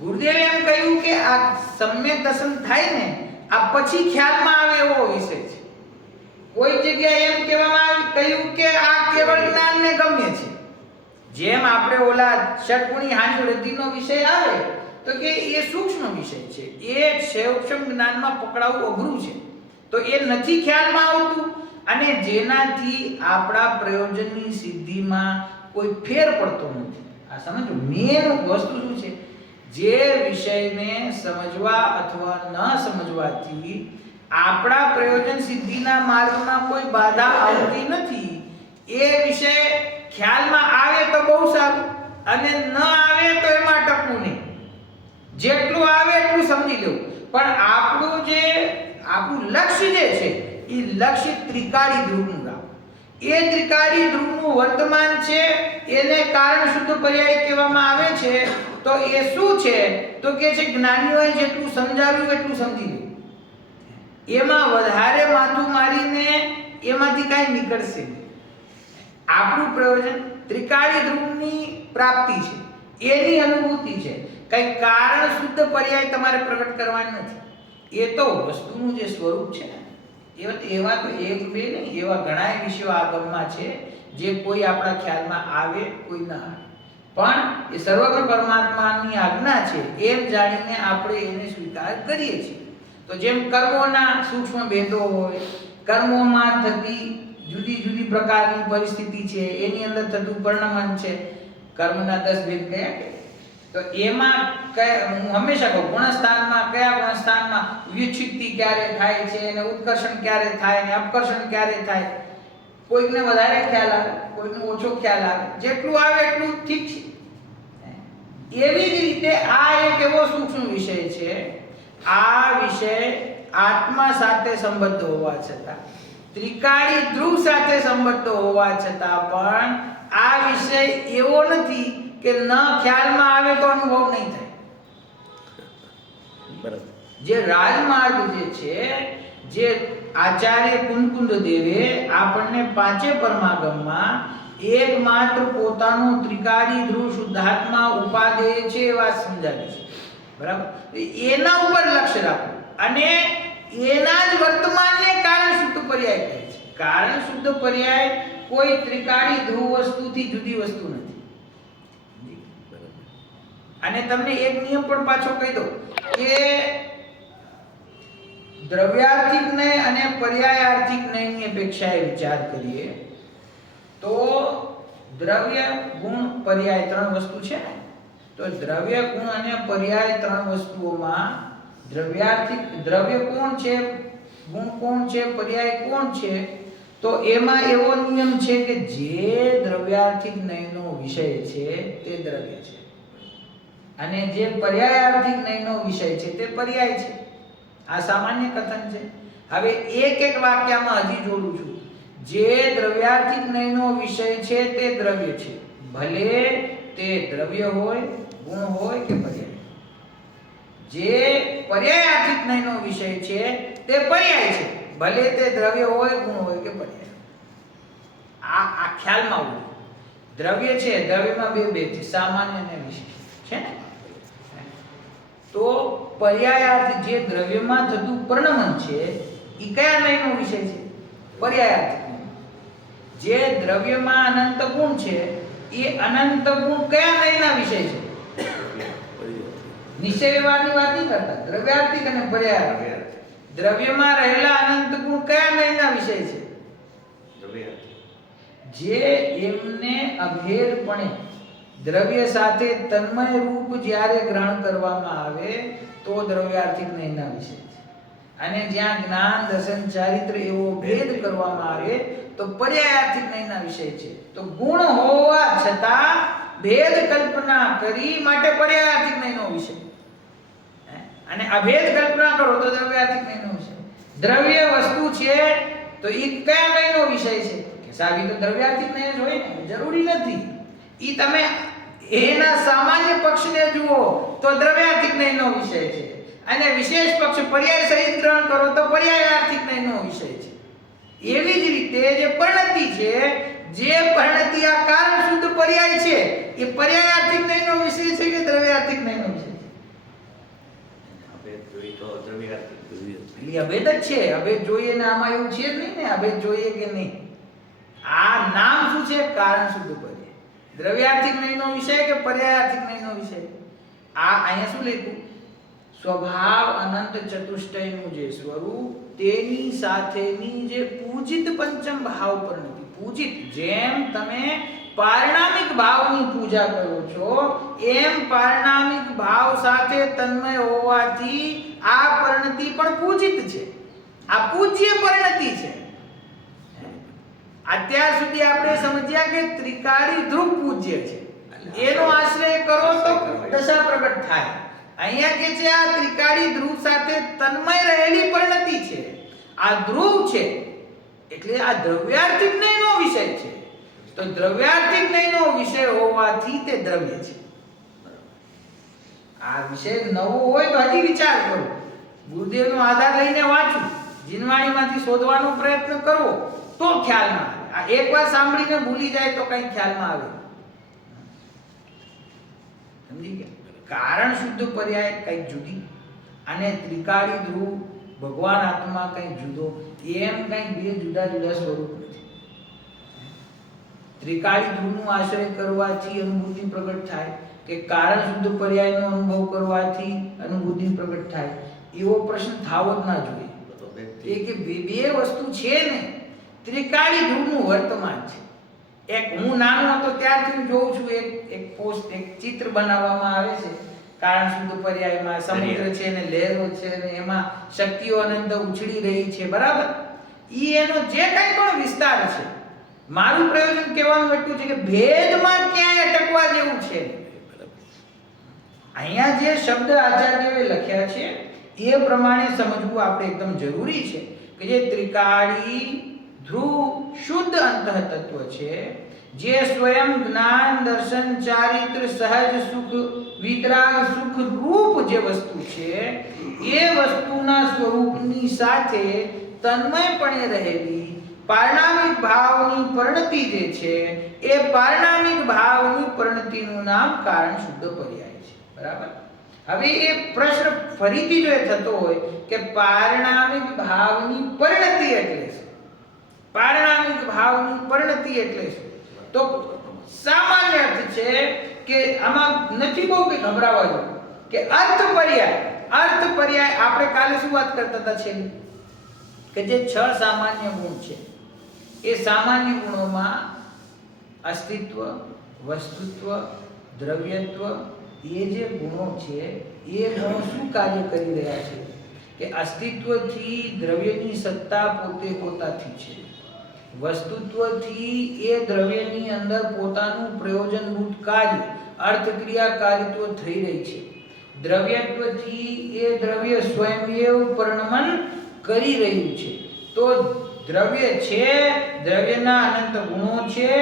ગુરુદેવે એમ કહ્યું કે આ સમ્યક દર્શન થાય ને, આ પછી ખ્યાલમાં આવે એવો વિષય છે. કોઈ જગ્યાએ એમ કહેવામાં કહ્યું કે આ કેવળ જ્ઞાનને ગમ્ય છે. જેમ આપણે ઓલા ષટગુણી હાનિ વૃદ્ધિનો વિષય આવે તો કે એ સૂક્ષ્મ વિષય છે, એ સૂક્ષ્મ જ્ઞાનમાં પકડાવવું અઘરું છે, તો એ નથી ખ્યાલમાં આવતું અને જેનાથી આપણા પ્રયોજનની સિદ્ધિમાં કોઈ ફેર પડતો નથી. આ સમજો, મેન વસ્તુ શું છે? જે વિષયને સમજવા અથવા ન સમજવાથી આપણા પ્રયોજન સિદ્ધિના માર્ગમાં કોઈ બાધા આવતી નથી. એ વિષય ખ્યાલમાં આવે તો બહુ સારું અને ન આવે તો એમાં ટકવું નહીં. જેટલું આવે એટલું સમજી લેવું. પણ આપણું લક્ષ્ય જે છે એ લક્ષ્ય ત્રિકાળી ધ્રુવનું રાખવું. એ ત્રિકાળી ધ્રુવનું વર્તમાન છે, એને કારણ શુદ્ધ પર્યાય કહેવામાં આવે છે. તો એ શું છે? તો કે છે જ્ઞાનીઓએ જેટલું સમજાવ્યું એટલું સમજી લેવું. એમાં વધારે માથું મારીને એમાંથી કાંઈ નીકળશે નહીં. આપણું પ્રયોજન ત્રિકાળી ધ્રુવની પ્રાપ્તિ છે, એની અનુભૂતિ છે. કઈ કારણ શુદ્ધ પર્યાય તમારે પ્રગટ કરવાની નથી. એ તો વસ્તુનું જે સ્વરૂપ છે ને એવા તો એક બે નહીં, એવા ઘણા વિષયો આગમમાં છે જે કોઈ આપણા ખ્યાલમાં આવે, કોઈ ના આવે, પણ એ સર્વત્ર પરમાત્માની આજ્ઞા છે એમ જાણીને આપણે એને સ્વીકાર કરીએ છીએ. તો જેમ કર્મોના સૂક્ષ્મ ભેદો હોય, કર્મોમાં થતી જુદી જુદી પ્રકારની પરિસ્થિતિ છે, એની અંદર થતું પરિણમન છે, કર્મના 10 ભેદ કયા કે તો એમાં હું હંમેશા કહું ગુણસ્થાનમાં કયા ગુણસ્થાનમાં વ્યુચ્છિત્તિ ક્યારે થાય છે અને ઉત્કર્ષણ ક્યારે થાય અને અપકર્ષણ ક્યારે થાય, કોઈકને વધારે ખ્યાલ આવે, કોઈકને ઓછો ખ્યાલ આવે, જેટલું આવે એટલું ઠીક છે. એવી જ રીતે આ એક એવો સૂક્ષ્મ વિષય છે, આ વિષય આત્મા સાથે સંબદ્ધ હોવા છતાં, ત્રિકાળી ધ્રુવ સાથે સંબદ્ધ હોવા છતાં પણ આ વિષય એવો નથી કે ન ખ્યાલમાં આવે તો અનુભવ નહીં થાય. બરાબર. જે રાજમાર્ગ જે છે, જે આચાર્ય કુંકુંદ દેવે આપણને પાંચે પરમાગમમાં એકમાત્ર પોતાનું ત્રિકાળી ધ્રુવ શુદ્ધાત્મા ઉપાદેય છે એ વાત સમજાવી છે. બરાબર. એના ઉપર લક્ષ્ય રાખવું અને એના જ વર્તમાનને કારણ શુદ્ધ પર્યાય કહે છે. કારણ શુદ્ધ પર્યાય કોઈ ત્રિકાળી ધ્રુવ વસ્તુથી જુદી વસ્તુ નથી. અને તમને એક નિયમ પણ પાછો કહી દો કે દ્રવ્યાર્થિક નય અને પર્યાયાર્થિક નયની અપેક્ષાએ વિચાર કરીએ તો દ્રવ્ય ગુણ પર્યાય 3 વસ્તુ છે ને, તો દ્રવ્ય ગુણ અને પર્યાય 3 વસ્તુઓમાં દ્રવ્યાર્થિક દ્રવ્ય કોણ છે, ગુણ કોણ છે, પર્યાય કોણ છે, તો એમાં એવો નિયમ છે કે જે દ્રવ્યાર્થિક નયનો વિષય છે તે દ્રવ્ય છે અને જે પર્યાયાર્થિક નયનો વિષય છે તે પર્યાય છે. આ સામાન્ય કથન છે. હવે એક વાક્યમાં હજી જોડું છું. જે દ્રવ્યાર્થિક નયનો વિષય છે તે દ્રવ્ય છે, ભલે તે દ્રવ્ય હોય, ગુણ હોય કે પર્યાય. જે પર્યાયાર્થિક નયનો વિષય છે તે પર્યાય છે, ભલે તે દ્રવ્ય હોય, ગુણ હોય કે પર્યાય. આ ખ્યાલમાં હોય. દ્રવ્ય છે, દ્રવ્યમાં બે છે, સામાન્ય અને વિશેષ છે ને. તો પર્યાયાર્થ જે દ્રવ્યમાં થતું પરિણમન છે એ કયા નયનો વિષય છે? પર્યાયાર્થ. જે દ્રવ્યમાં અનંત ગુણ છે એ અનંત ગુણ કયા નયના વિષય છે? નિશ્ચય વ્યવહારની વાત નહીં કરતા, દ્રવ્યાર્થિક અને પર્યાયાર્થ. દ્રવ્યમાં રહેલા અનંત ગુણ કયા નયના વિષય છે? જે એમને અભેદપણે દ્રવ્ય સાથે તન્મય રૂપ જ્યારે ગ્રહણ કરવામાં આવે તો દ્રવ્યાર્થિક નયના વિષય છે. અને જ્યાં જ્ઞાન દર્શન ચારિત્ર એવો ભેદ કરવામાં આવે તો પર્યાયાર્થિક નયના વિષય છે. તો ગુણ હોવા છતાં ભેદ કલ્પના કરી માટે પર્યાયાર્થિક નયનો વિષય, અને અભેદ કલ્પના કરો તો દ્રવ્યાર્થિક નયનો વિષય. દ્રવ્ય વસ્તુ છે તો એ કયા નયનો વિષય છે? કે સાબિત તો દ્રવ્યાર્થિક નય જ હોય ને, જરૂરી નથી. ઈ તમે એના સામાન્ય પક્ષને જુઓ તો દ્રવ્યાર્થિક નયનો વિષય છે, અને વિશેષ પક્ષ પર્યાય સહિત ગ્રહણ કરો તો પર્યાયાર્થિક નયનો વિષય છે. એવી જ રીતે જે પરિણતિ છે, જે પરિણતિ આ કારણ શુદ્ધ પર્યાય છે એ પર્યાયાર્થિક નયનો વિષય છે કે દ્રવ્યાર્થિક નયનો વિષય છે? અભેદ જોઈ તો દ્રવ્યાર્થિક. એટલે અભેદ જ છે. અભેદ જોઈએ ને આમાં એવું છે જ નહીં ને અભેદ જોઈએ કે નહીં. આ નામ શું છે? કારણ શુદ્ધ પર્યાય. દ્રવ્યાર્થિક નયનો વિષય કે પર્યાયાર્થિક નયનો વિષય? આ અહીંયા શું લખ્યું? સ્વભાવ અનંત ચતુષ્ટયનું જે સ્વરૂપ તેની સાથેની જે પૂજિત પંચમ ભાવ પરિણતિ. પૂજિત જેમ તમે પારણામિક ભાવની પૂજા કરો છો એમ પારણામિક ભાવ સાથે તન્મય હોવાથી આ પરિણતિ પણ પૂજિત છે. આ પૂજ્ય પરિણતિ છે. અત્યાર સુધી આપણે સમજ્યા કે ત્રિકાળી ધ્રુવ પૂજ્ય છે, એનો આશ્રય કરો તો દશા પ્રગટ થાય. અહીંયા કે છે આ ત્રિકાળી ધ્રુવ સાથે તન્મય રહેલી પરિણતિ છે, આ ધ્રુવ છે, એટલે આ દ્રવ્યાર્થિક નયનો વિષય છે. તો દ્રવ્યાર્થિક નયનો વિષય હોવાથી તે દ્રવ્ય છે. આ વિષય નવો હોય તો હજી વિચાર કરો, ગુરુદેવનો આધાર લઈને વાંચો, જીનવાણીમાંથી શોધવાનો પ્રયત્ન કરવો તો ખ્યાલમાં આવે. આ એકવાર સાંભળીને ભૂલી જાય તો કઈ ખ્યાલમાં આવે. સમજી ગયા? કારણ શુદ્ધ પર્યાય કઈ જુદી અને ત્રિકાળી ધ્રુવ ભગવાન આત્મા કંઈ જુદો, એમ કંઈ બે જુદા જુદા સ્વરૂપ નથી. ત્રિકાળી ધ્રુવનો આશ્રય કરવાથી અનુભૂતિ પ્રગટ થાય કે કારણ શુદ્ધ પર્યાયનો અનુભવ કરવાથી અનુભૂતિ પ્રગટ થાય, એવો પ્રશ્ન થાવો જ ના જોઈએ. એ કે બે વસ્તુ છે ને, ત્રિકાળી ધ્રુવનું વર્તમાન છે. એક હું નાનો હતો ત્યારથી હું જોઉં છું, એક પોસ્ટ એક ચિત્ર બનાવવામાં આવે છે કારણ શુદ્ધ પર્યાયમાં સમુદ્ર છે ને લહેરો છે ને એમાં શક્તિઓ અનંત ઉછળી રહી છે, બરાબર. ઈ એનો જે કંઈ પણ વિસ્તાર છે, મારું પ્રયોજન કહેવાનું એટલું છે કે ભેદમાં ક્યાંય અટકવા જેવું છે. અહીંયા જે શબ્દ આચાર્યએ લખ્યા છે એ પ્રમાણે સમજવું આપણે એકદમ જરૂરી છે કે જે ત્રિકાળી ધ્રુવ શુદ્ધ અંતઃતત્વ છે, જે સ્વયં જ્ઞાન દર્શન ચારિત્ર સહજ સુખ વિતરાગ સુખ રૂપ જે વસ્તુ છે, એ વસ્તુના સ્વરૂપની સાથે તન્મયપણે રહેલી પારણામિક ભાવની પરિણતિ જે છે, એ પારણામિક ભાવની પરિણતિનું નામ કારણ શુદ્ધ પર્યાય છે, બરાબર. હવે એ પ્રશ્ન ફરીથી જો એ થતો હોય કે પારણામિક ભાવની પરિણતિ એટલે શું, પારણામિક ભાવની પરિણતિ એટલે શું, તો સામાન્ય અર્થ છે કે આમાં નથી બહુ કંઈ ગભરાવા જેવું કે અર્થ પર્યાય આપણે કાલે શું વાત કરતા હતા છે કે જે 6 સામાન્ય ગુણ છે, એ સામાન્ય ગુણોમાં અસ્તિત્વ, વસ્તુત્વ, દ્રવ્યત્વ, એ જે ગુણો છે એ ગુણો શું કાર્ય કરી રહ્યા છે કે અસ્તિત્વથી દ્રવ્યની સત્તા પોતે પોતાથી છે, વસ્તુત્વથી એ દ્રવ્યની અંદર પોતાનું પ્રયોજનભૂત કાર્ય અર્થક્રિયાકારીત્વ થઈ રહી છે, દ્રવ્યત્વથી એ દ્રવ્ય સ્વયંમેવ પરિણમન કરી રહ્યું છે. તો દ્રવ્ય છે, દ્રવ્યના અનંત ગુણો છે,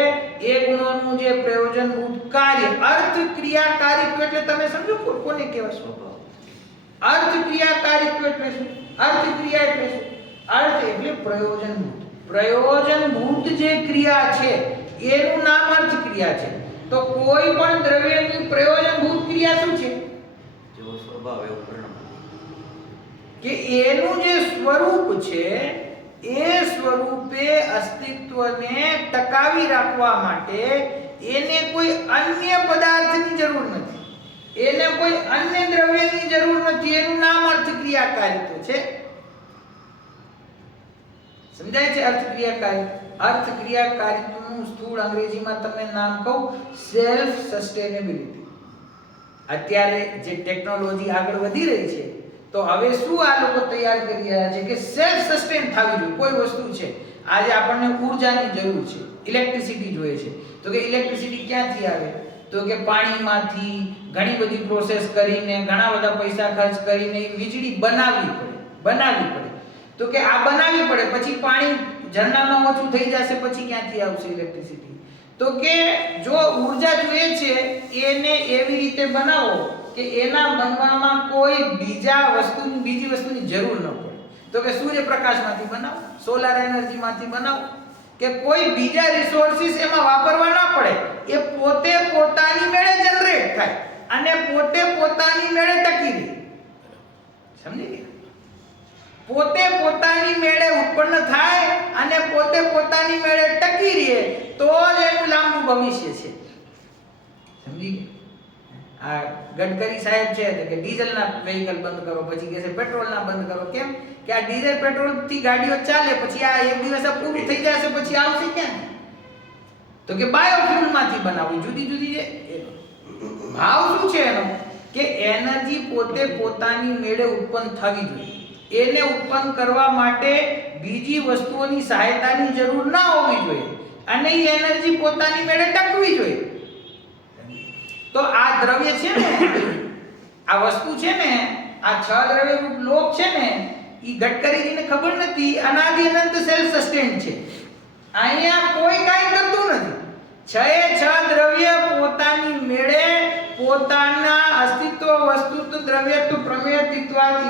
એ ગુણોનું જે પ્રયોજનભૂત કાર્ય અર્થક્રિયાકારીત્વ એટલે તમે સમજો કોને કહેવાય સ્વભાવ. અર્થક્રિયાકારીત્વ એટલે શું? અર્થક્રિયા એટલે શું? અર્થ એટલે પ્રયોજનભૂત જે ક્રિયા છે એનું નામ અર્થક્રિયા છે. તો કોઈ પણ દ્રવ્યની પ્રયોજનભૂત ક્રિયા શું છે? જેવો સ્વભાવ એવો પરિણામ, કે એનું જે સ્વરૂપ છે એ સ્વરૂપે અસ્તિત્વને ટકાવી રાખવા માટે એને કોઈ અન્ય પદાર્થની જરૂર નથી, એને કોઈ અન્ય દ્રવ્યની જરૂર નથી, એનું નામ અર્થક્રિયાકારીત્વ છે. સમજાય છે? અર્થક્રિયાકારીત્વનું સ્થૂળ અંગ્રેજીમાં તમને નામ કહું, સેલ્ફ સસ્ટેનેબિલિટી. અત્યારે જે ટેકનોલોજી આગળ વધી રહી છે તો હવે શું આ લોકો તૈયાર કરી રહ્યા છે કે સેલ્ફ સસ્ટેન થવી જોઈએ. કોઈ વસ્તુ છે, આજે આપણને ઊર્જાની જરૂર છે, ઇલેક્ટ્રિસિટી જોઈએ છે, તો કે ઇલેક્ટ્રિસિટી ક્યાંથી આવે? તો કે પાણીમાંથી ઘણી બધી પ્રોસેસ કરીને ઘણા બધા પૈસા ખર્ચ કરીને વીજળી બનાવવી પડે. તો કે આ બનાવવી પડે, પછી પાણી ઝરણામાં ઓછું થઈ જશે, પછી ક્યાંથી આવશે ઇલેક્ટ્રિસિટી? તો કે જો ઊર્જા જોઈએ છે એને એવી રીતે બનાવો કે એના બનવામાં કોઈ બીજી વસ્તુની જરૂર ન પડે. તો કે સૂર્યપ્રકાશમાંથી બનાવો, સોલાર એનર્જીમાંથી બનાવો, કે કોઈ બીજા રિસોર્સિસ એમાં વાપરવા ના પડે, એ પોતે પોતાની મેળે જનરેટ થાય અને પોતે પોતાની મેળે ટકી રહે. સમજી ગયા? પોતે પોતાની મેળે ઉત્પન્ન થાય અને પોતે પોતાની મેળે ટકી રહે તો જ એનું લાંબુ ભવિષ્ય છે. સમજી ગયા? આ ગડકરી સાહેબ છે કે ડીઝલના વેહિકલ બંધ કરો, પછી કહે છે પેટ્રોલના બંધ કરો. કેમ? કે આ ડીઝલ પેટ્રોલથી ગાડીઓ ચાલે, પછી આ એક દિવસ પૂરું થઈ જશે, પછી આવશે ક્યાં? તો કે બાયોફ્યુલમાંથી બનાવવું. જુદી જુદી ભાવ શું છે એનો? કે એનર્જી પોતે પોતાની મેળે ઉત્પન્ન થવી જોઈએ. એને ઉત્પન્ન કરવા માટે બીજી વસ્તુઓની સહાયતાની જરૂર ના હોવી જોઈએ અને એ એનર્જી પોતાની મેળે ટકવી જોઈએ. તો આ દ્રવ્ય છે ને, આ વસ્તુ છે ને, આ 6 દ્રવ્યરૂપ લોક છે ને, ઈ ગડકરીજીને ખબર નથી અનાદિ અનંત સેલ્ફ સસ્ટેન છે. અહીંયા કોઈ કાઈ કરતું નથી. 6 દ્રવ્ય પોતાની મેળે પોતાના અસ્તિત્વ, વસ્તુત્વ, દ્રવ્યત્વ, પ્રમેયત્વ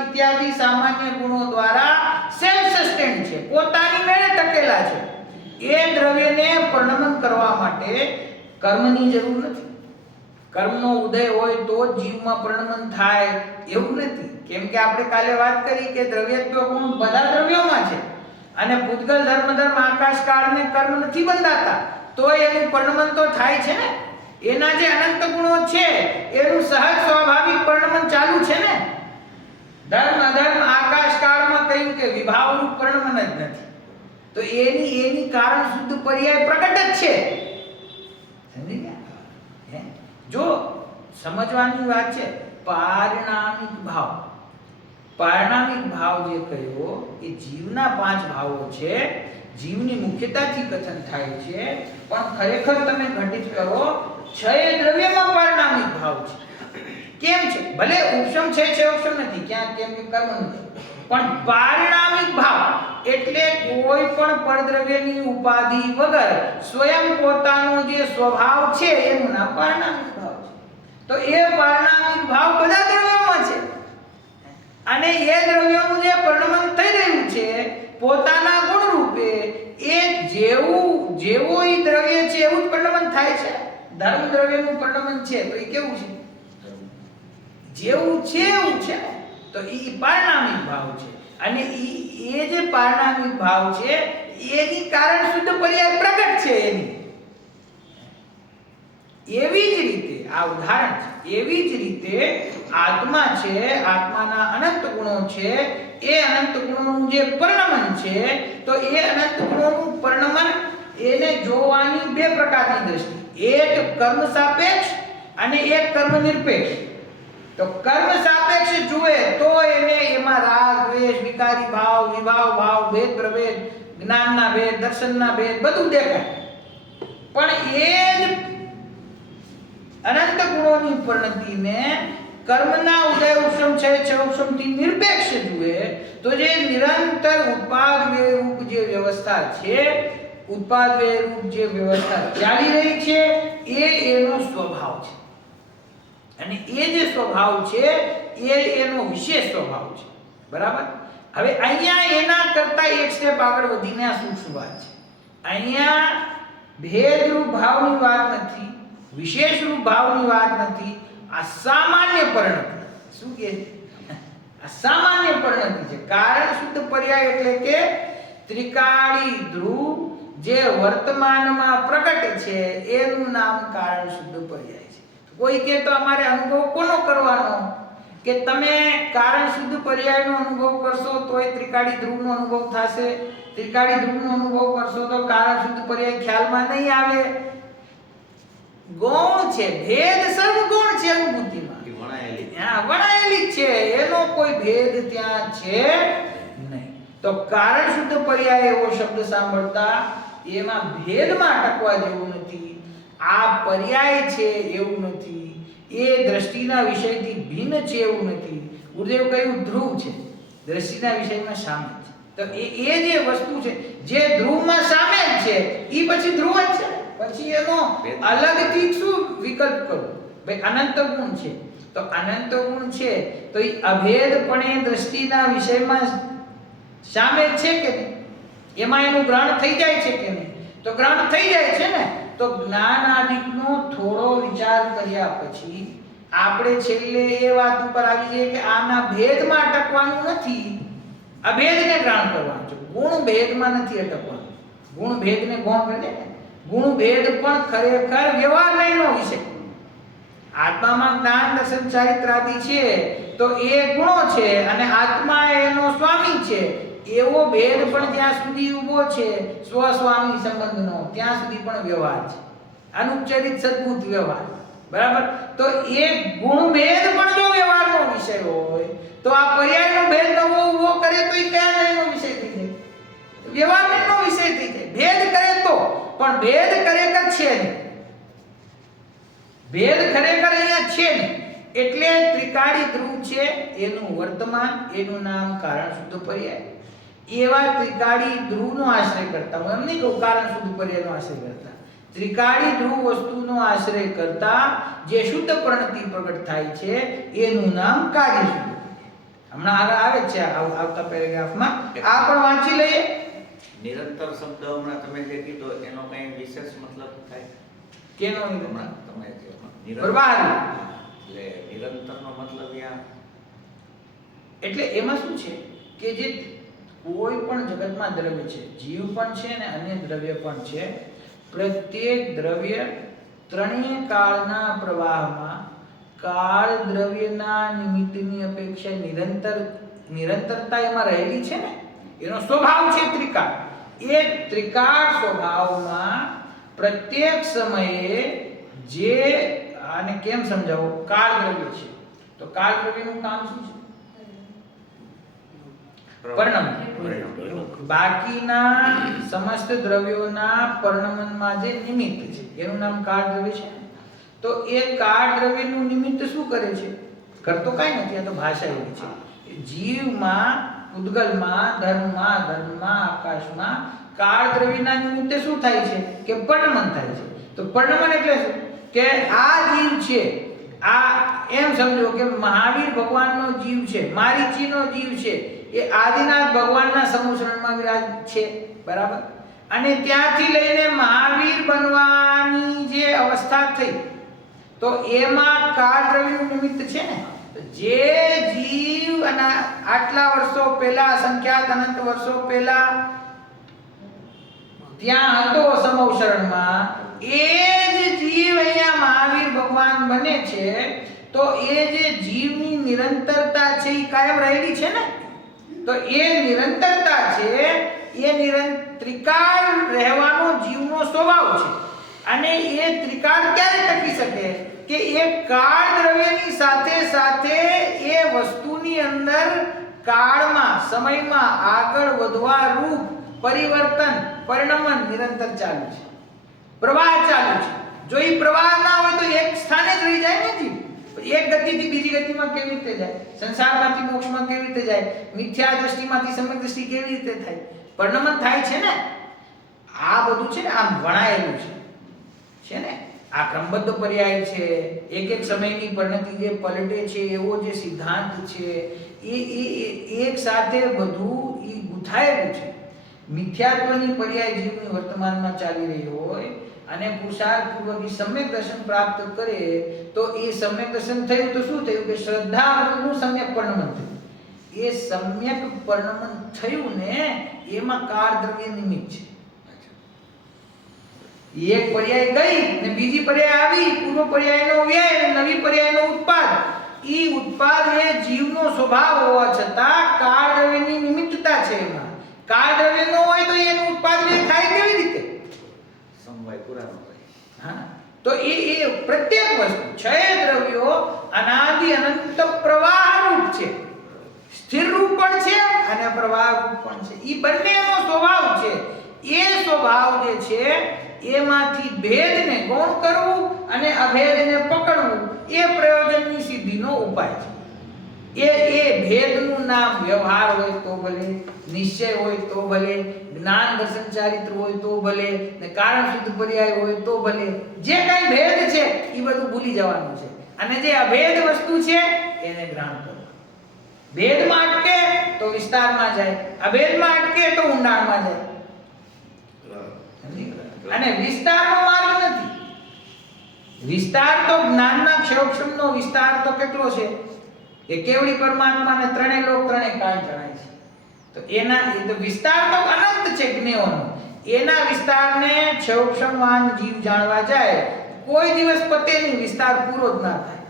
ઇત્યાદિ સામાન્ય ગુણો દ્વારા સેલ્ફ સસ્ટેન છે, પોતાની મેળે ટકેલા છે. એ દ્રવ્યને પરિણમન કરવા માટે કર્મની જરૂર નથી. કર્મનો ઉદય હોય તો જ જીવમાં પરિણમન થાય એવું નથી. કેમ કે આપણે કાલે વાત કરી કે દ્રવ્યત્વ ગુણ બધા દ્રવ્યોમાં છે અને પૂતગલ ધર્મ ધર્મ આકાશ કાળને કર્મ નથી બંધાતા તો એનું પરિણમન તો થાય છે ને. એના જે અનંત ગુણો છે એનું સહજ સ્વાભાવિક પરિણમન ચાલુ છે ને. ધર્મ અધર્મ આકાશ કાળમાં કહ્યું કે વિભાવનું પરિણમન જ નથી તો એની કારણ શુદ્ધ પર્યાય પ્રગટ જ છે. સમજી ગયા? જો સમજવાની વાત છે પારિણામિક ભાવ. પારિણામિક ભાવ જે કહ્યો એ જીવના 5 ભાવો છે. જીવની મુખ્યતાથી કથન થાય છે પણ ખરેખર તમે ઘટિત કરો 6 દ્રવ્યમાં પારિણામિક ભાવ છે. કેમ છે? ભલે ઉપશમ છે ઉપશમ નથી ક્યાં કેમ કે કર્મ નથી પણ પારિણામિક ભાવ એટલે કોઈ પણ પરદ્રવ્યની ઉપાધિ વગર સ્વયં પોતાનો જે સ્વભાવ છે એનું નામ પારિણામિક ભાવ છે. તો એ પારિણામિક ભાવ બધા દ્રવ્યોમાં છે અને એ દ્રવ્યોનું જે પરિણમન થઈ રહ્યું છે પોતાના ગુણ રૂપે એ જેવો એ દ્રવ્ય છે એવું જ પરિણમન થાય છે. ધર્મ દ્રવ્યનું પરિણમન છે તો એ કેવું છે? જેવું છે એવું છે તો એ પારિણામિક ભાવ છે અને એ જે પારિણામિક ભાવ છે એની કારણ શુદ્ધ પર્યાય પ્રગટ છે એની. એવી જ રીતે આ ઉદાહરણ છે. એવી જ રીતે આત્મા છે, આત્માના અનંત ગુણો છે, એ અનંત ગુણોનું જે પરિણમન છે તો એ અનંત ગુણોનું પરિણમન એને જોવાની 2 પ્રકારની દ્રષ્ટિ. એક કર્મ સાપેક્ષ અને એક કર્મ નિરપેક્ષ. તો કર્મ સાપેક્ષ જુએ તો એને એમાં રાગ દ્વેષ વિકારી ભાવ વિભાવ ભાવ ભેદ પ્રભેદ જ્ઞાનના ભેદ દર્શનના ભેદ બધું દેખાય. પણ એ જ અનંત ગુણોની પરિણતિને કર્મના ઉદય ઉપશમ છે ઉપશમથી નિરપેક્ષ જુએ તો જે નિરંતર ઉત્પાદ વ્યયરૂપ જે વ્યવસ્થા છે ઉત્પાદ વ્યયરૂપ જે વ્યવસ્થા ચાલી રહી છે એ એનો સ્વભાવ છે અને એ જે સ્વભાવ છે એ એનો વિશેષ સ્વભાવ છે. બરાબર? હવે અહીંયા એના કરતા એક સ્ટેપ આગળ વધીને આ સૂક્ષ્મ વાત છે. અહીંયા ભેદરૂપ ભાવની વાત નથી, વિશેષ રૂપ ભાવની વાત નથી, આ સામાન્ય પરિણતિ. શું કહે છે? આ સામાન્ય પરિણતિ છે. કારણ શુદ્ધ પર્યાય એટલે કે ત્રિકાળી ધ્રુવ જે વર્તમાનમાં પ્રગટ છે એનું નામ કારણ શુદ્ધ પર્યાય છે. કોઈ કે તો અમારે અનુભવ કોનો કરવાનો? કે તમે કારણ શુદ્ધ પર્યાયનો અનુભવ કરશો તોય ત્રિકાળી ધ્રુવનો અનુભવ થશે. ત્રિકાળી ધ્રુવનો અનુભવ કરશો તો કારણ શુદ્ધ પર્યાય ખ્યાલમાં નહીં આવે. ગૌણ છે, ભેદ સર્વગુણ છે અનુભૂતિમાં. વણાયેલી છે, એનો કોઈ ભેદ ત્યાં છે નહીં. તો કારણ શુદ્ધ પર્યાય એવો શબ્દ સાંભળતા એમાં ભેદમાં અટકવા જેવું નથી. આ પર્યાય છે એવું નથી, એ દ્રષ્ટિના વિષયથી ભિન્ન છે એવું નથી. ગુરુદેવ કહ્યું ધ્રુવ છે, દ્રષ્ટિના વિષયમાં સામેલ છે. તો એ જે વસ્તુ છે જે ધ્રુવમાં સામેલ છે એ પછી ધ્રુવ જ છે. પછી એનો અલગથી શું વિકલ્પ કરો? ભાઈ અનંત ગુણ છે તો અનંત ગુણ છે તો એ અભેદપણે દ્રષ્ટિના વિષયમાં સામેલ છે કે નહીં? એમાં એનું ગ્રહણ થઈ જાય છે કે નહીં? તો ગ્રહણ થઈ જાય છે ને. તો જ્ઞાન આદિકનો થોડો વિચાર કર્યા પછી આપણે છેલ્લે એ વાત ઉપર આવી જઈએ કે આના ભેદમાં અટકવાનું નથી, અભેદને ગ્રહણ કરવાનું છે. ગુણ ભેદમાં નથી અટકવાનું. ગુણ ભેદને ગૌણ કરે ને. ગુણ ભેદ પણ ખરેખર વ્યવહાર નહીંનો વિષય. આત્મામાં જ્ઞાન દર્શન ચારિત્ર આદિ છે તો એ ગુણો છે અને આત્મા એનો સ્વામી છે. એવો ભેદ પણ જ્યાં સુધી ઊભો છે સ્વ સ્વામી સંબંધનો ત્યાં સુધી પણ વ્યવહાર છે, અનુપચરિત સદભૂત વ્યવહાર. બરાબર? તો એ ગુણ ભેદ પણ જો વ્યવહારનો વિષય હોય તો આ પર્યાયનો ભેદ નવો ઊભો કરે તો એ કયા નહીંનો વિષય થઈ જાય? વ્યવહારનો વિષય થઈ જાય. ભેદ કરે તો, પણ ભેદ ખરેખર છે નહીં. ભેદ ખરેખર અહીંયા છે નહીં. એટલે ત્રિકાળી ધ્રુવ છે એનું વર્તમાન, એનું નામ કારણ શુદ્ધ પર્યાય. એવા ત્રિકાળી ધ્રુવનો આશ્રય કરતા, હું એમ નહીં કહું કારણ શુદ્ધ પર્યાયનો આશ્રય કરતા, ત્રિકાળી ધ્રુવ વસ્તુનો આશ્રય કરતા જે શુદ્ધ પરિણતિ પ્રગટ થાય છે એનું નામ કાર્ય શુદ્ધ પર્યાય. હમણાં આગળ આવે છે આવતા પેરેગ્રાફમાં, આ પણ વાંચી લઈએ. નિરંતર શબ્દ હમણાં તમે જે કીધો એનો કઈ વિશેષ મતલબ થાય? કેનો નિરંતર? તમે જે પ્રવાહરૂપ. એટલે નિરંતરનો મતલબ ત્યાં એટલે એમાં શું છે કે જે કોઈ પણ જગતમાં દ્રવ્ય છે, જીવ પણ છે ને અન્ય દ્રવ્ય પણ છે, પ્રત્યેક દ્રવ્ય ત્રણેય કાળના પ્રવાહમાં કાળ દ્રવ્યના નિમિત્તની અપેક્ષા નિરંતરતા એમાં રહેલી છે ને, એનો સ્વભાવ છે ત્રિકાળ. એ ત્રિકાળ સ્વભાવમાં પ્રત્યેક સમયે જે, આને કેમ સમજાવો, કાળ દ્રવ્ય છે, તો કાળ દ્રવ્યનું કામ શું છે? પરિણમન. બાકીના સમસ્ત દ્રવ્યોના પરિણમનમાં જે નિમિત્ત છે એનું નામ કાળ દ્રવ્ય છે. તો એ કાળ દ્રવ્યનું નિમિત્ત શું કરે છે? કરતો કાંઈ નથી, આ તો ભાષા એવી છે. જીવમાં, ઉદ્ગલમાં, ધર્મમાં, આકાશમાં કાળ દ્રવ્યના નિમિત્તે શું થાય છે કે પરિણમન થાય છે. તો પરિણમન એટલે શું કે આ જીવ છે, આ એમ સમજો કે મહાવીર ભગવાનનો જીવ છે, મારીચીનો જીવ છે, એ આદિનાથ ભગવાનના સમુશરણમાં વિરાજ છે, બરાબર? અને ત્યાંથી લઈને મહાવીર બનવાની જે અવસ્થા થઈ, તો એમાં કાળ દ્રવ્યનું નિમિત્ત છે ને. તો જે જીવ અને આટલા વર્ષો પહેલા, સંખ્યાત અનંત વર્ષો પહેલા ત્યાં હતો સમુશરણમાં, એ જ જીવ અહીંયા મહાવીર ભગવાન બને છે. તો એ જે જીવની નિરંતરતા છે એ કાયમ રહેલી છે ને. તો એ નિરંતરતા છે, એ ત્રિકાળ રહેવાનો જીવનો સ્વભાવ છે. અને એ ત્રિકાળ ક્યારે ટકી શકે કે એ કાળ દ્રવ્યની સાથે સાથે એ વસ્તુની અંદર કાળમાં, સમયમાં આગળ વધવા રૂપ પરિવર્તન, પરિણમન નિરંતર ચાલુ છે, પ્રવાહ ચાલુ છે. જો એ પ્રવાહ ના હોય તો એક સ્થાને જ રહી જાય ને જીવ. એક ગતિથી બીજી ગતિમાં કેવી રીતે જાય? સંસારમાંથી મોક્ષમાં કેવી રીતે જાય? મિથ્યા દ્રષ્ટિમાંથી સમ્યક દ્રષ્ટિ કેવી રીતે થાય? પરિણમન થાય છે ને. આ બધું છે ને આમ વણાયેલું છે ને. આ ક્રમબદ્ધ પર્યાય છે, એક એક સમયની પરિણતિ જે પલટે છે એવો જે સિદ્ધાંત છે, એ એક સાથે બધું એ ગુંથાયેલું છે. મિથ્યાત્વની પર્યાય જીવની વર્તમાનમાં ચાલી રહી હોય અને પુરુષાર્થપૂર્વક સમ્યક દર્શન પ્રાપ્ત કરે, તો એ સમ્યક દર્શન થયું તો શું થયું કે શ્રદ્ધાનું સમ્યક પરિણમન થયું. એ સમ્યક પરિણમન થયું ને એમાં કાળ દ્રવ્ય નિમિત્ત છે. એક પર્યાય ગઈ ને બીજી પર્યાય આવી, પૂર્વ પર્યાયનો વ્યય અને નવી પર્યાયનો ઉત્પાદ. એ ઉત્પાદ એ જીવનો સ્વભાવ હોવા છતાં કાળ દ્રવ્યની નિમિત્તતા છે. એમાં કાળ દ્રવ્ય ન હોય તો એનું ઉત્પાદ થાય કેવી રીતે? સમવાય પુરાનો હોય. હા, તો એ પ્રત્યેક વસ્તુ છ દ્રવ્યો અનાદિ અનંત પ્રવાહ રૂપ છે, સ્થિર રૂપ પણ છે અને પ્રવાહ રૂપ પણ છે. એ બંનેનો સ્વભાવ છે. એ સ્વભાવ જે છે એમાંથી ભેદને ગૌણ કરવું અને અભેદને પકડવું એ પ્રયોજનની સિદ્ધિનો ઉપાય છે. એ ભેદનું નામ વ્યવહાર હોય તો ભલે, નિશ્ચય હોય તો ભલે, જ્ઞાન દર્શન ચારિત્ર હોય તો ભલે, ને કારણ શુદ્ધ પર્યાય હોય તો ભલે, જે કઈ ભેદ છે એ બધું ભૂલી જવાનું છે અને જે અભેદ વસ્તુ છે એને ગ્રહણ કરવું. ભેદમાં અટકે તો વિસ્તારમાં જાય, અભેદમાં અટકે તો ઊંડાણમાં જાય. અને વિસ્તારનો માર્ગ નથી. વિસ્તાર તો જ્ઞાનના ક્ષયોક્ષમનો વિસ્તાર તો કેટલો છે કે કેવડી પરમાત્માને ત્રણેય લોક ત્રણેય કાળ જણાય છે. તો એ તો વિસ્તાર તો અનંત છે જ્ઞેયોનો. એના વિસ્તારને ક્ષયોક્ષમવાન જીવ જાણવા જાય, કોઈ દિવસ પતે નહીં, વિસ્તાર પૂરો જ ના થાય.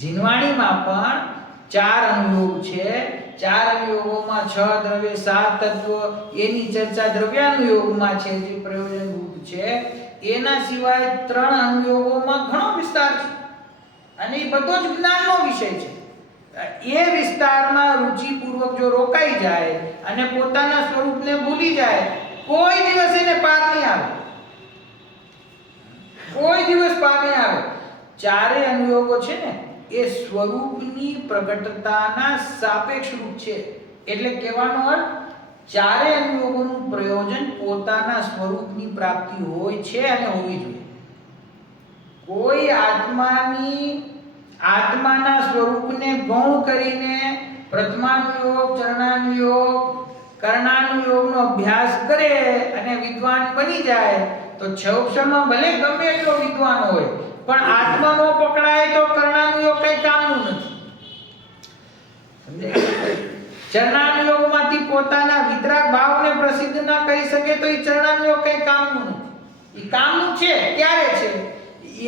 જીનવાણીમાં પણ 4 અનુયોગ છે. 4 અનુયોગોમાં 6 દ્રવ્ય 7 તત્વ, એની ચર્ચા દ્રવ્યાનુયોગમાં છે જે પ્રયોજનભૂત છે. એના સિવાય 3 અનુયોગોમાં ઘણો વિસ્તાર છે અને એ બધો જ જ્ઞાનનો વિષય છે. એ વિસ્તારમાં રુચિપૂર્વક જો રોકાઈ જાય અને પોતાના સ્વરૂપને ભૂલી જાય, કોઈ દિવસ એને પાર નહીં આવે. કોઈ દિવસ પાર નહીં આવે. 4 અનુયોગો છે ને એ સ્વરૂપની પ્રગટતાના સાપેક્ષ રૂપ છે. એટલે કહેવાનો અર્થ 4 અનુયોગોનું પ્રયોજન પોતાના સ્વરૂપની પ્રાપ્તિ હોય છે અને હોવી જોઈએ. કોઈ આત્માના સ્વરૂપને ગૌણ કરીને પ્રથમાનુયોગ, ચરણાનુયોગ, કર્ણાનુયોગનો અભ્યાસ કરે અને વિદ્વાન બની જાય, તો છ ઉપસર્ગમાં ભલે ગમે એટલો વિદ્વાન હોય પણ આત્મા નો પકડાય તો કર્ણાનુયોગ કઈ કામનું નથી. સમજાય? ચરણાનુયોગમાંથી પોતાના વિતરાગ ભાવને પ્રસિદ્ધ ન કરી શકે તો એ ચરણાનુયોગ કઈ કામનું નથી. એ કામનું છે ત્યારે છે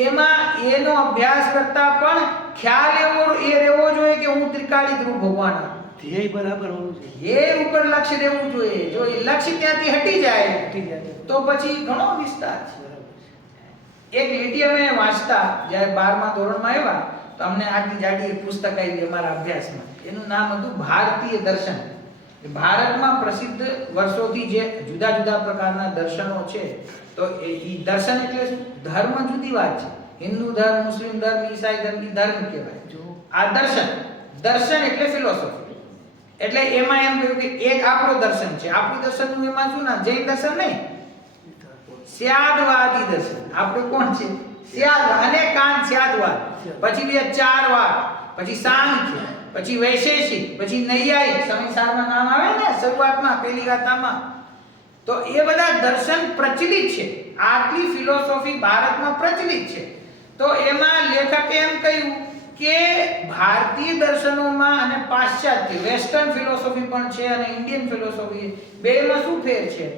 એમાં એનો અભ્યાસ કરતા પણ ખ્યાલ એવો રહેવો જોઈએ કે હું ત્રિકાળી ધ્રુવ ભગવાન છું. ધ્યેય બરાબર હોવું જોઈએ. એ ઉપર લક્ષ્ય રહેવું જોઈએ. જો એ લક્ષ્ય ત્યાંથી હટી જાય તો પછી ઘણો વિસ્તાર છે. એક લીટી અમે વાંચતા જ્યારે 12મા ધોરણમાં આવ્યા તો અમને આટલી જાડી એક પુસ્તક આવી અમારા અભ્યાસમાં. એનું નામ હતું ભારતીય દર્શન. ભારતમાં પ્રસિદ્ધ વર્ષોથી જે જુદા જુદા પ્રકારના દર્શનો છે તો એ દર્શન એટલે શું? ધર્મ જુદી વાત છે. હિન્દુ ધર્મ, મુસ્લિમ ધર્મ, ઈસાઈ ધર્મ ધર્મ કહેવાય. આ દર્શન, દર્શન એટલે ફિલોસોફી. એટલે એમાં એમ કહ્યું કે એક આપણો દર્શન છે. આપણું દર્શનનું એમાં શું નામ? જૈન દર્શન નહીં, સ્યાદવાદી દર્શન. આપણે કોણ છે? સ્યાદ અને કાંત સ્યાદવાદ. પછી બીજા ચાર વાદ, પછી સાંખ્ય, પછી વૈશેષિક, પછી નૈયાયિક. સમયસારમાં નામ આવે ને શરૂઆતમાં પહેલી ગાથામાં. તો એ બધા દર્શન પ્રચલિત છે. આટલી ફિલોસોફી ભારતમાં પ્રચલિત છે. તો એમાં લેખકે એમ કહ્યું કે ભારતીય દર્શનોમાં અને પાશ્ચાત્ય વેસ્ટર્ન ફિલોસોફી પણ છે અને ઇન્ડિયન ફિલોસોફી, બેમાં શું ફેર છે?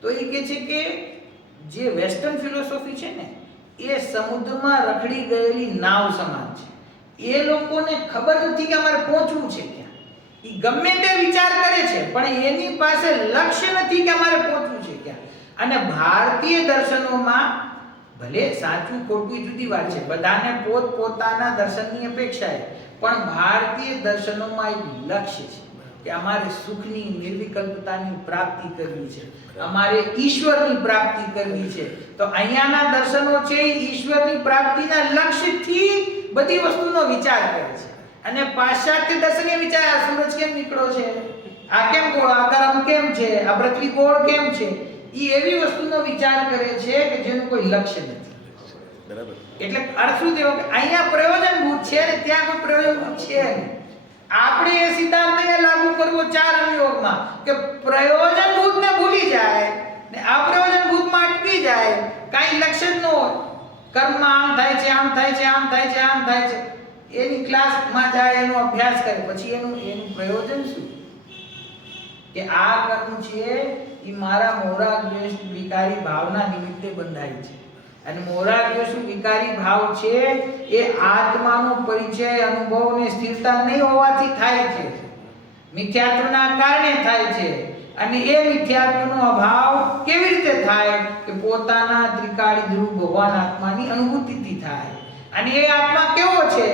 તો એ કહે છે કે જે વેસ્ટર્ન ફિલોસોફી છે ને એ સમુદ્રમાં રખડી ગયેલી નાવ સમાન છે. એ લોકોને ખબર નથી કે અમારે પહોંચવું છે ક્યાં. એ ગમે તે વિચાર કરે છે પણ એની પાસે લક્ષ્ય નથી કે અમારે પહોંચવું છે ક્યાં. અને ભારતીય દર્શનોમાં ભલે સાચું ખોટું જુદી વાત છે, બધાને પોતપોતાના દર્શનની અપેક્ષા છે, પણ ભારતીય દર્શનોમાં એક લક્ષ્ય છે કે અમારે સુખની નિર્વિકલ્પતાની પ્રાપ્તિ કરવી છે, અમારે ઈશ્વરની પ્રાપ્તિ કરવી છે. તો અહીંયાના દર્શનો છે એ ઈશ્વરની પ્રાપ્તિના લક્ષ્યથી બધી વસ્તુનો વિચાર કરે છે. અને પાશ્ચાત્ય દર્શન એ વિચાર આ સૂરજ કેમ નીકળ્યો છે, આ કેમ ગોળ, આ ગરમ કેમ છે, આ પૃથ્વી ગોળ કેમ છે, એ એવી વસ્તુનો વિચાર કરે છે કે જેનું કોઈ લક્ષ્ય નથી. બરાબર. એટલે અર્થ શું થયો કે અહીંયા પ્રયોજનભૂત છે ને ત્યાં કોઈ પ્રયોજનભૂત છે નહીં. આપણે એ સિદ્ધાંતને લાગુ કરવો ચાર અનુયોગમાં કે પ્રયોજનભૂતને ભૂલી જાય ને અપ્રયોજનભૂતમાં અટકી જાય. કાંઈ લક્ષ્ય જ ન હોય. કર્મમાં આમ થાય છે, આમ થાય છે, આમ થાય છે, આમ થાય છે. એની ક્લાસમાં જાય, એનો અભ્યાસ કરે, પછી એનું પ્રયોજન શું? કે આ કર્મ છે એ મારા મોરા દ્વેષ વિકારી ભાવના નિમિત્તે બંધાય છે. અને મોરા દ્વેષ વિકારી ભાવ છે એ આત્માનો પરિચય, અનુભવ ને સ્થિરતા નહીં હોવાથી થાય છે, મિથ્યાત્વના કારણે થાય છે. અને એ મિથ્યાત્વનો અભાવ કેવી રીતે થાય? કે પોતાના ત્રિકાળી ધ્રુવ ભગવાન આત્માની અનુભૂતિથી થાય. અને એ આત્મા કેવો છે?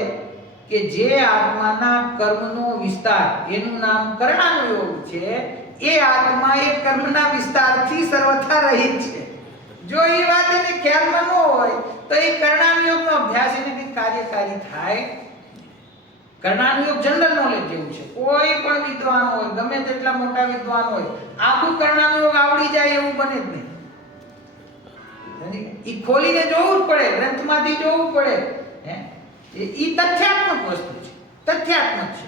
કે જે આત્માના કર્મનો વિસ્તાર, એનું નામ કર્ણાનુયોગ છે. એ આત્મા એ કર્મના વિસ્તારથી સર્વથા રહિત છે. જો એ વાત એને ખ્યાલમાં ન હોય તો એ કર્ણાનુયોગનો અભ્યાસ એને કંઈ કાર્યકારી થાય. કર્ણાનુયોગ જનરલ નોલેજ જેવું છે. કોઈ પણ વિદ્વાન હોય, ગમે તેટલા મોટા વિદ્વાન હોય, આખું કર્ણાનુયોગ આવડી જાય એવું બને જ નહીં. એ ખોલીને જોવું જ પડે, ગ્રંથમાંથી જોવું પડે. એ તથ્યાત્મક વસ્તુ છે, તથ્યાત્મક છે.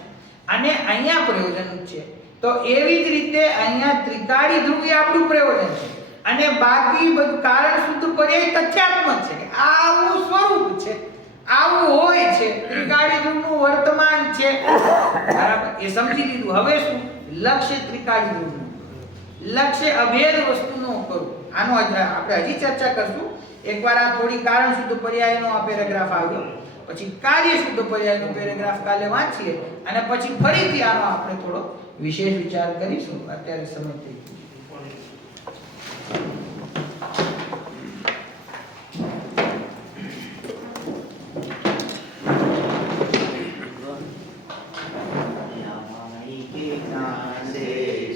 અને અહીંયા પ્રયોજન છે. તો એવી જ રીતે અહીંયા ત્રિકાળી ધ્રુવ એ આપણું પ્રયોજન છે. અને બાકી બધું કારણ શુદ્ધ પર્યાય તથ્યાત્મક છે કે આવું સ્વરૂપ છે, આવું હોય છે, ત્રિકાળી ધ્રુવનું વર્તમાન છે. બરાબર, એ સમજી લીધું. હવે શું? લક્ષ્ય ત્રિકાળી ધ્રુવનું, લક્ષ્ય અભેદ વસ્તુનો કરવું. આનો આપણે હજી ચર્ચા કરશું. એકવાર આ થોડી કારણ શુદ્ધ પર્યાયનો આ પેરેગ્રાફ આવ્યો, પછી કાર્ય શુદ્ધ પર્યાયનો પેરેગ્રાફ કાલે વાંચીએ અને પછી ફરીથી આનો આપણે થોડો વિશેષ વિચાર કરીશું. અત્યારે સમય થઈ ગયો.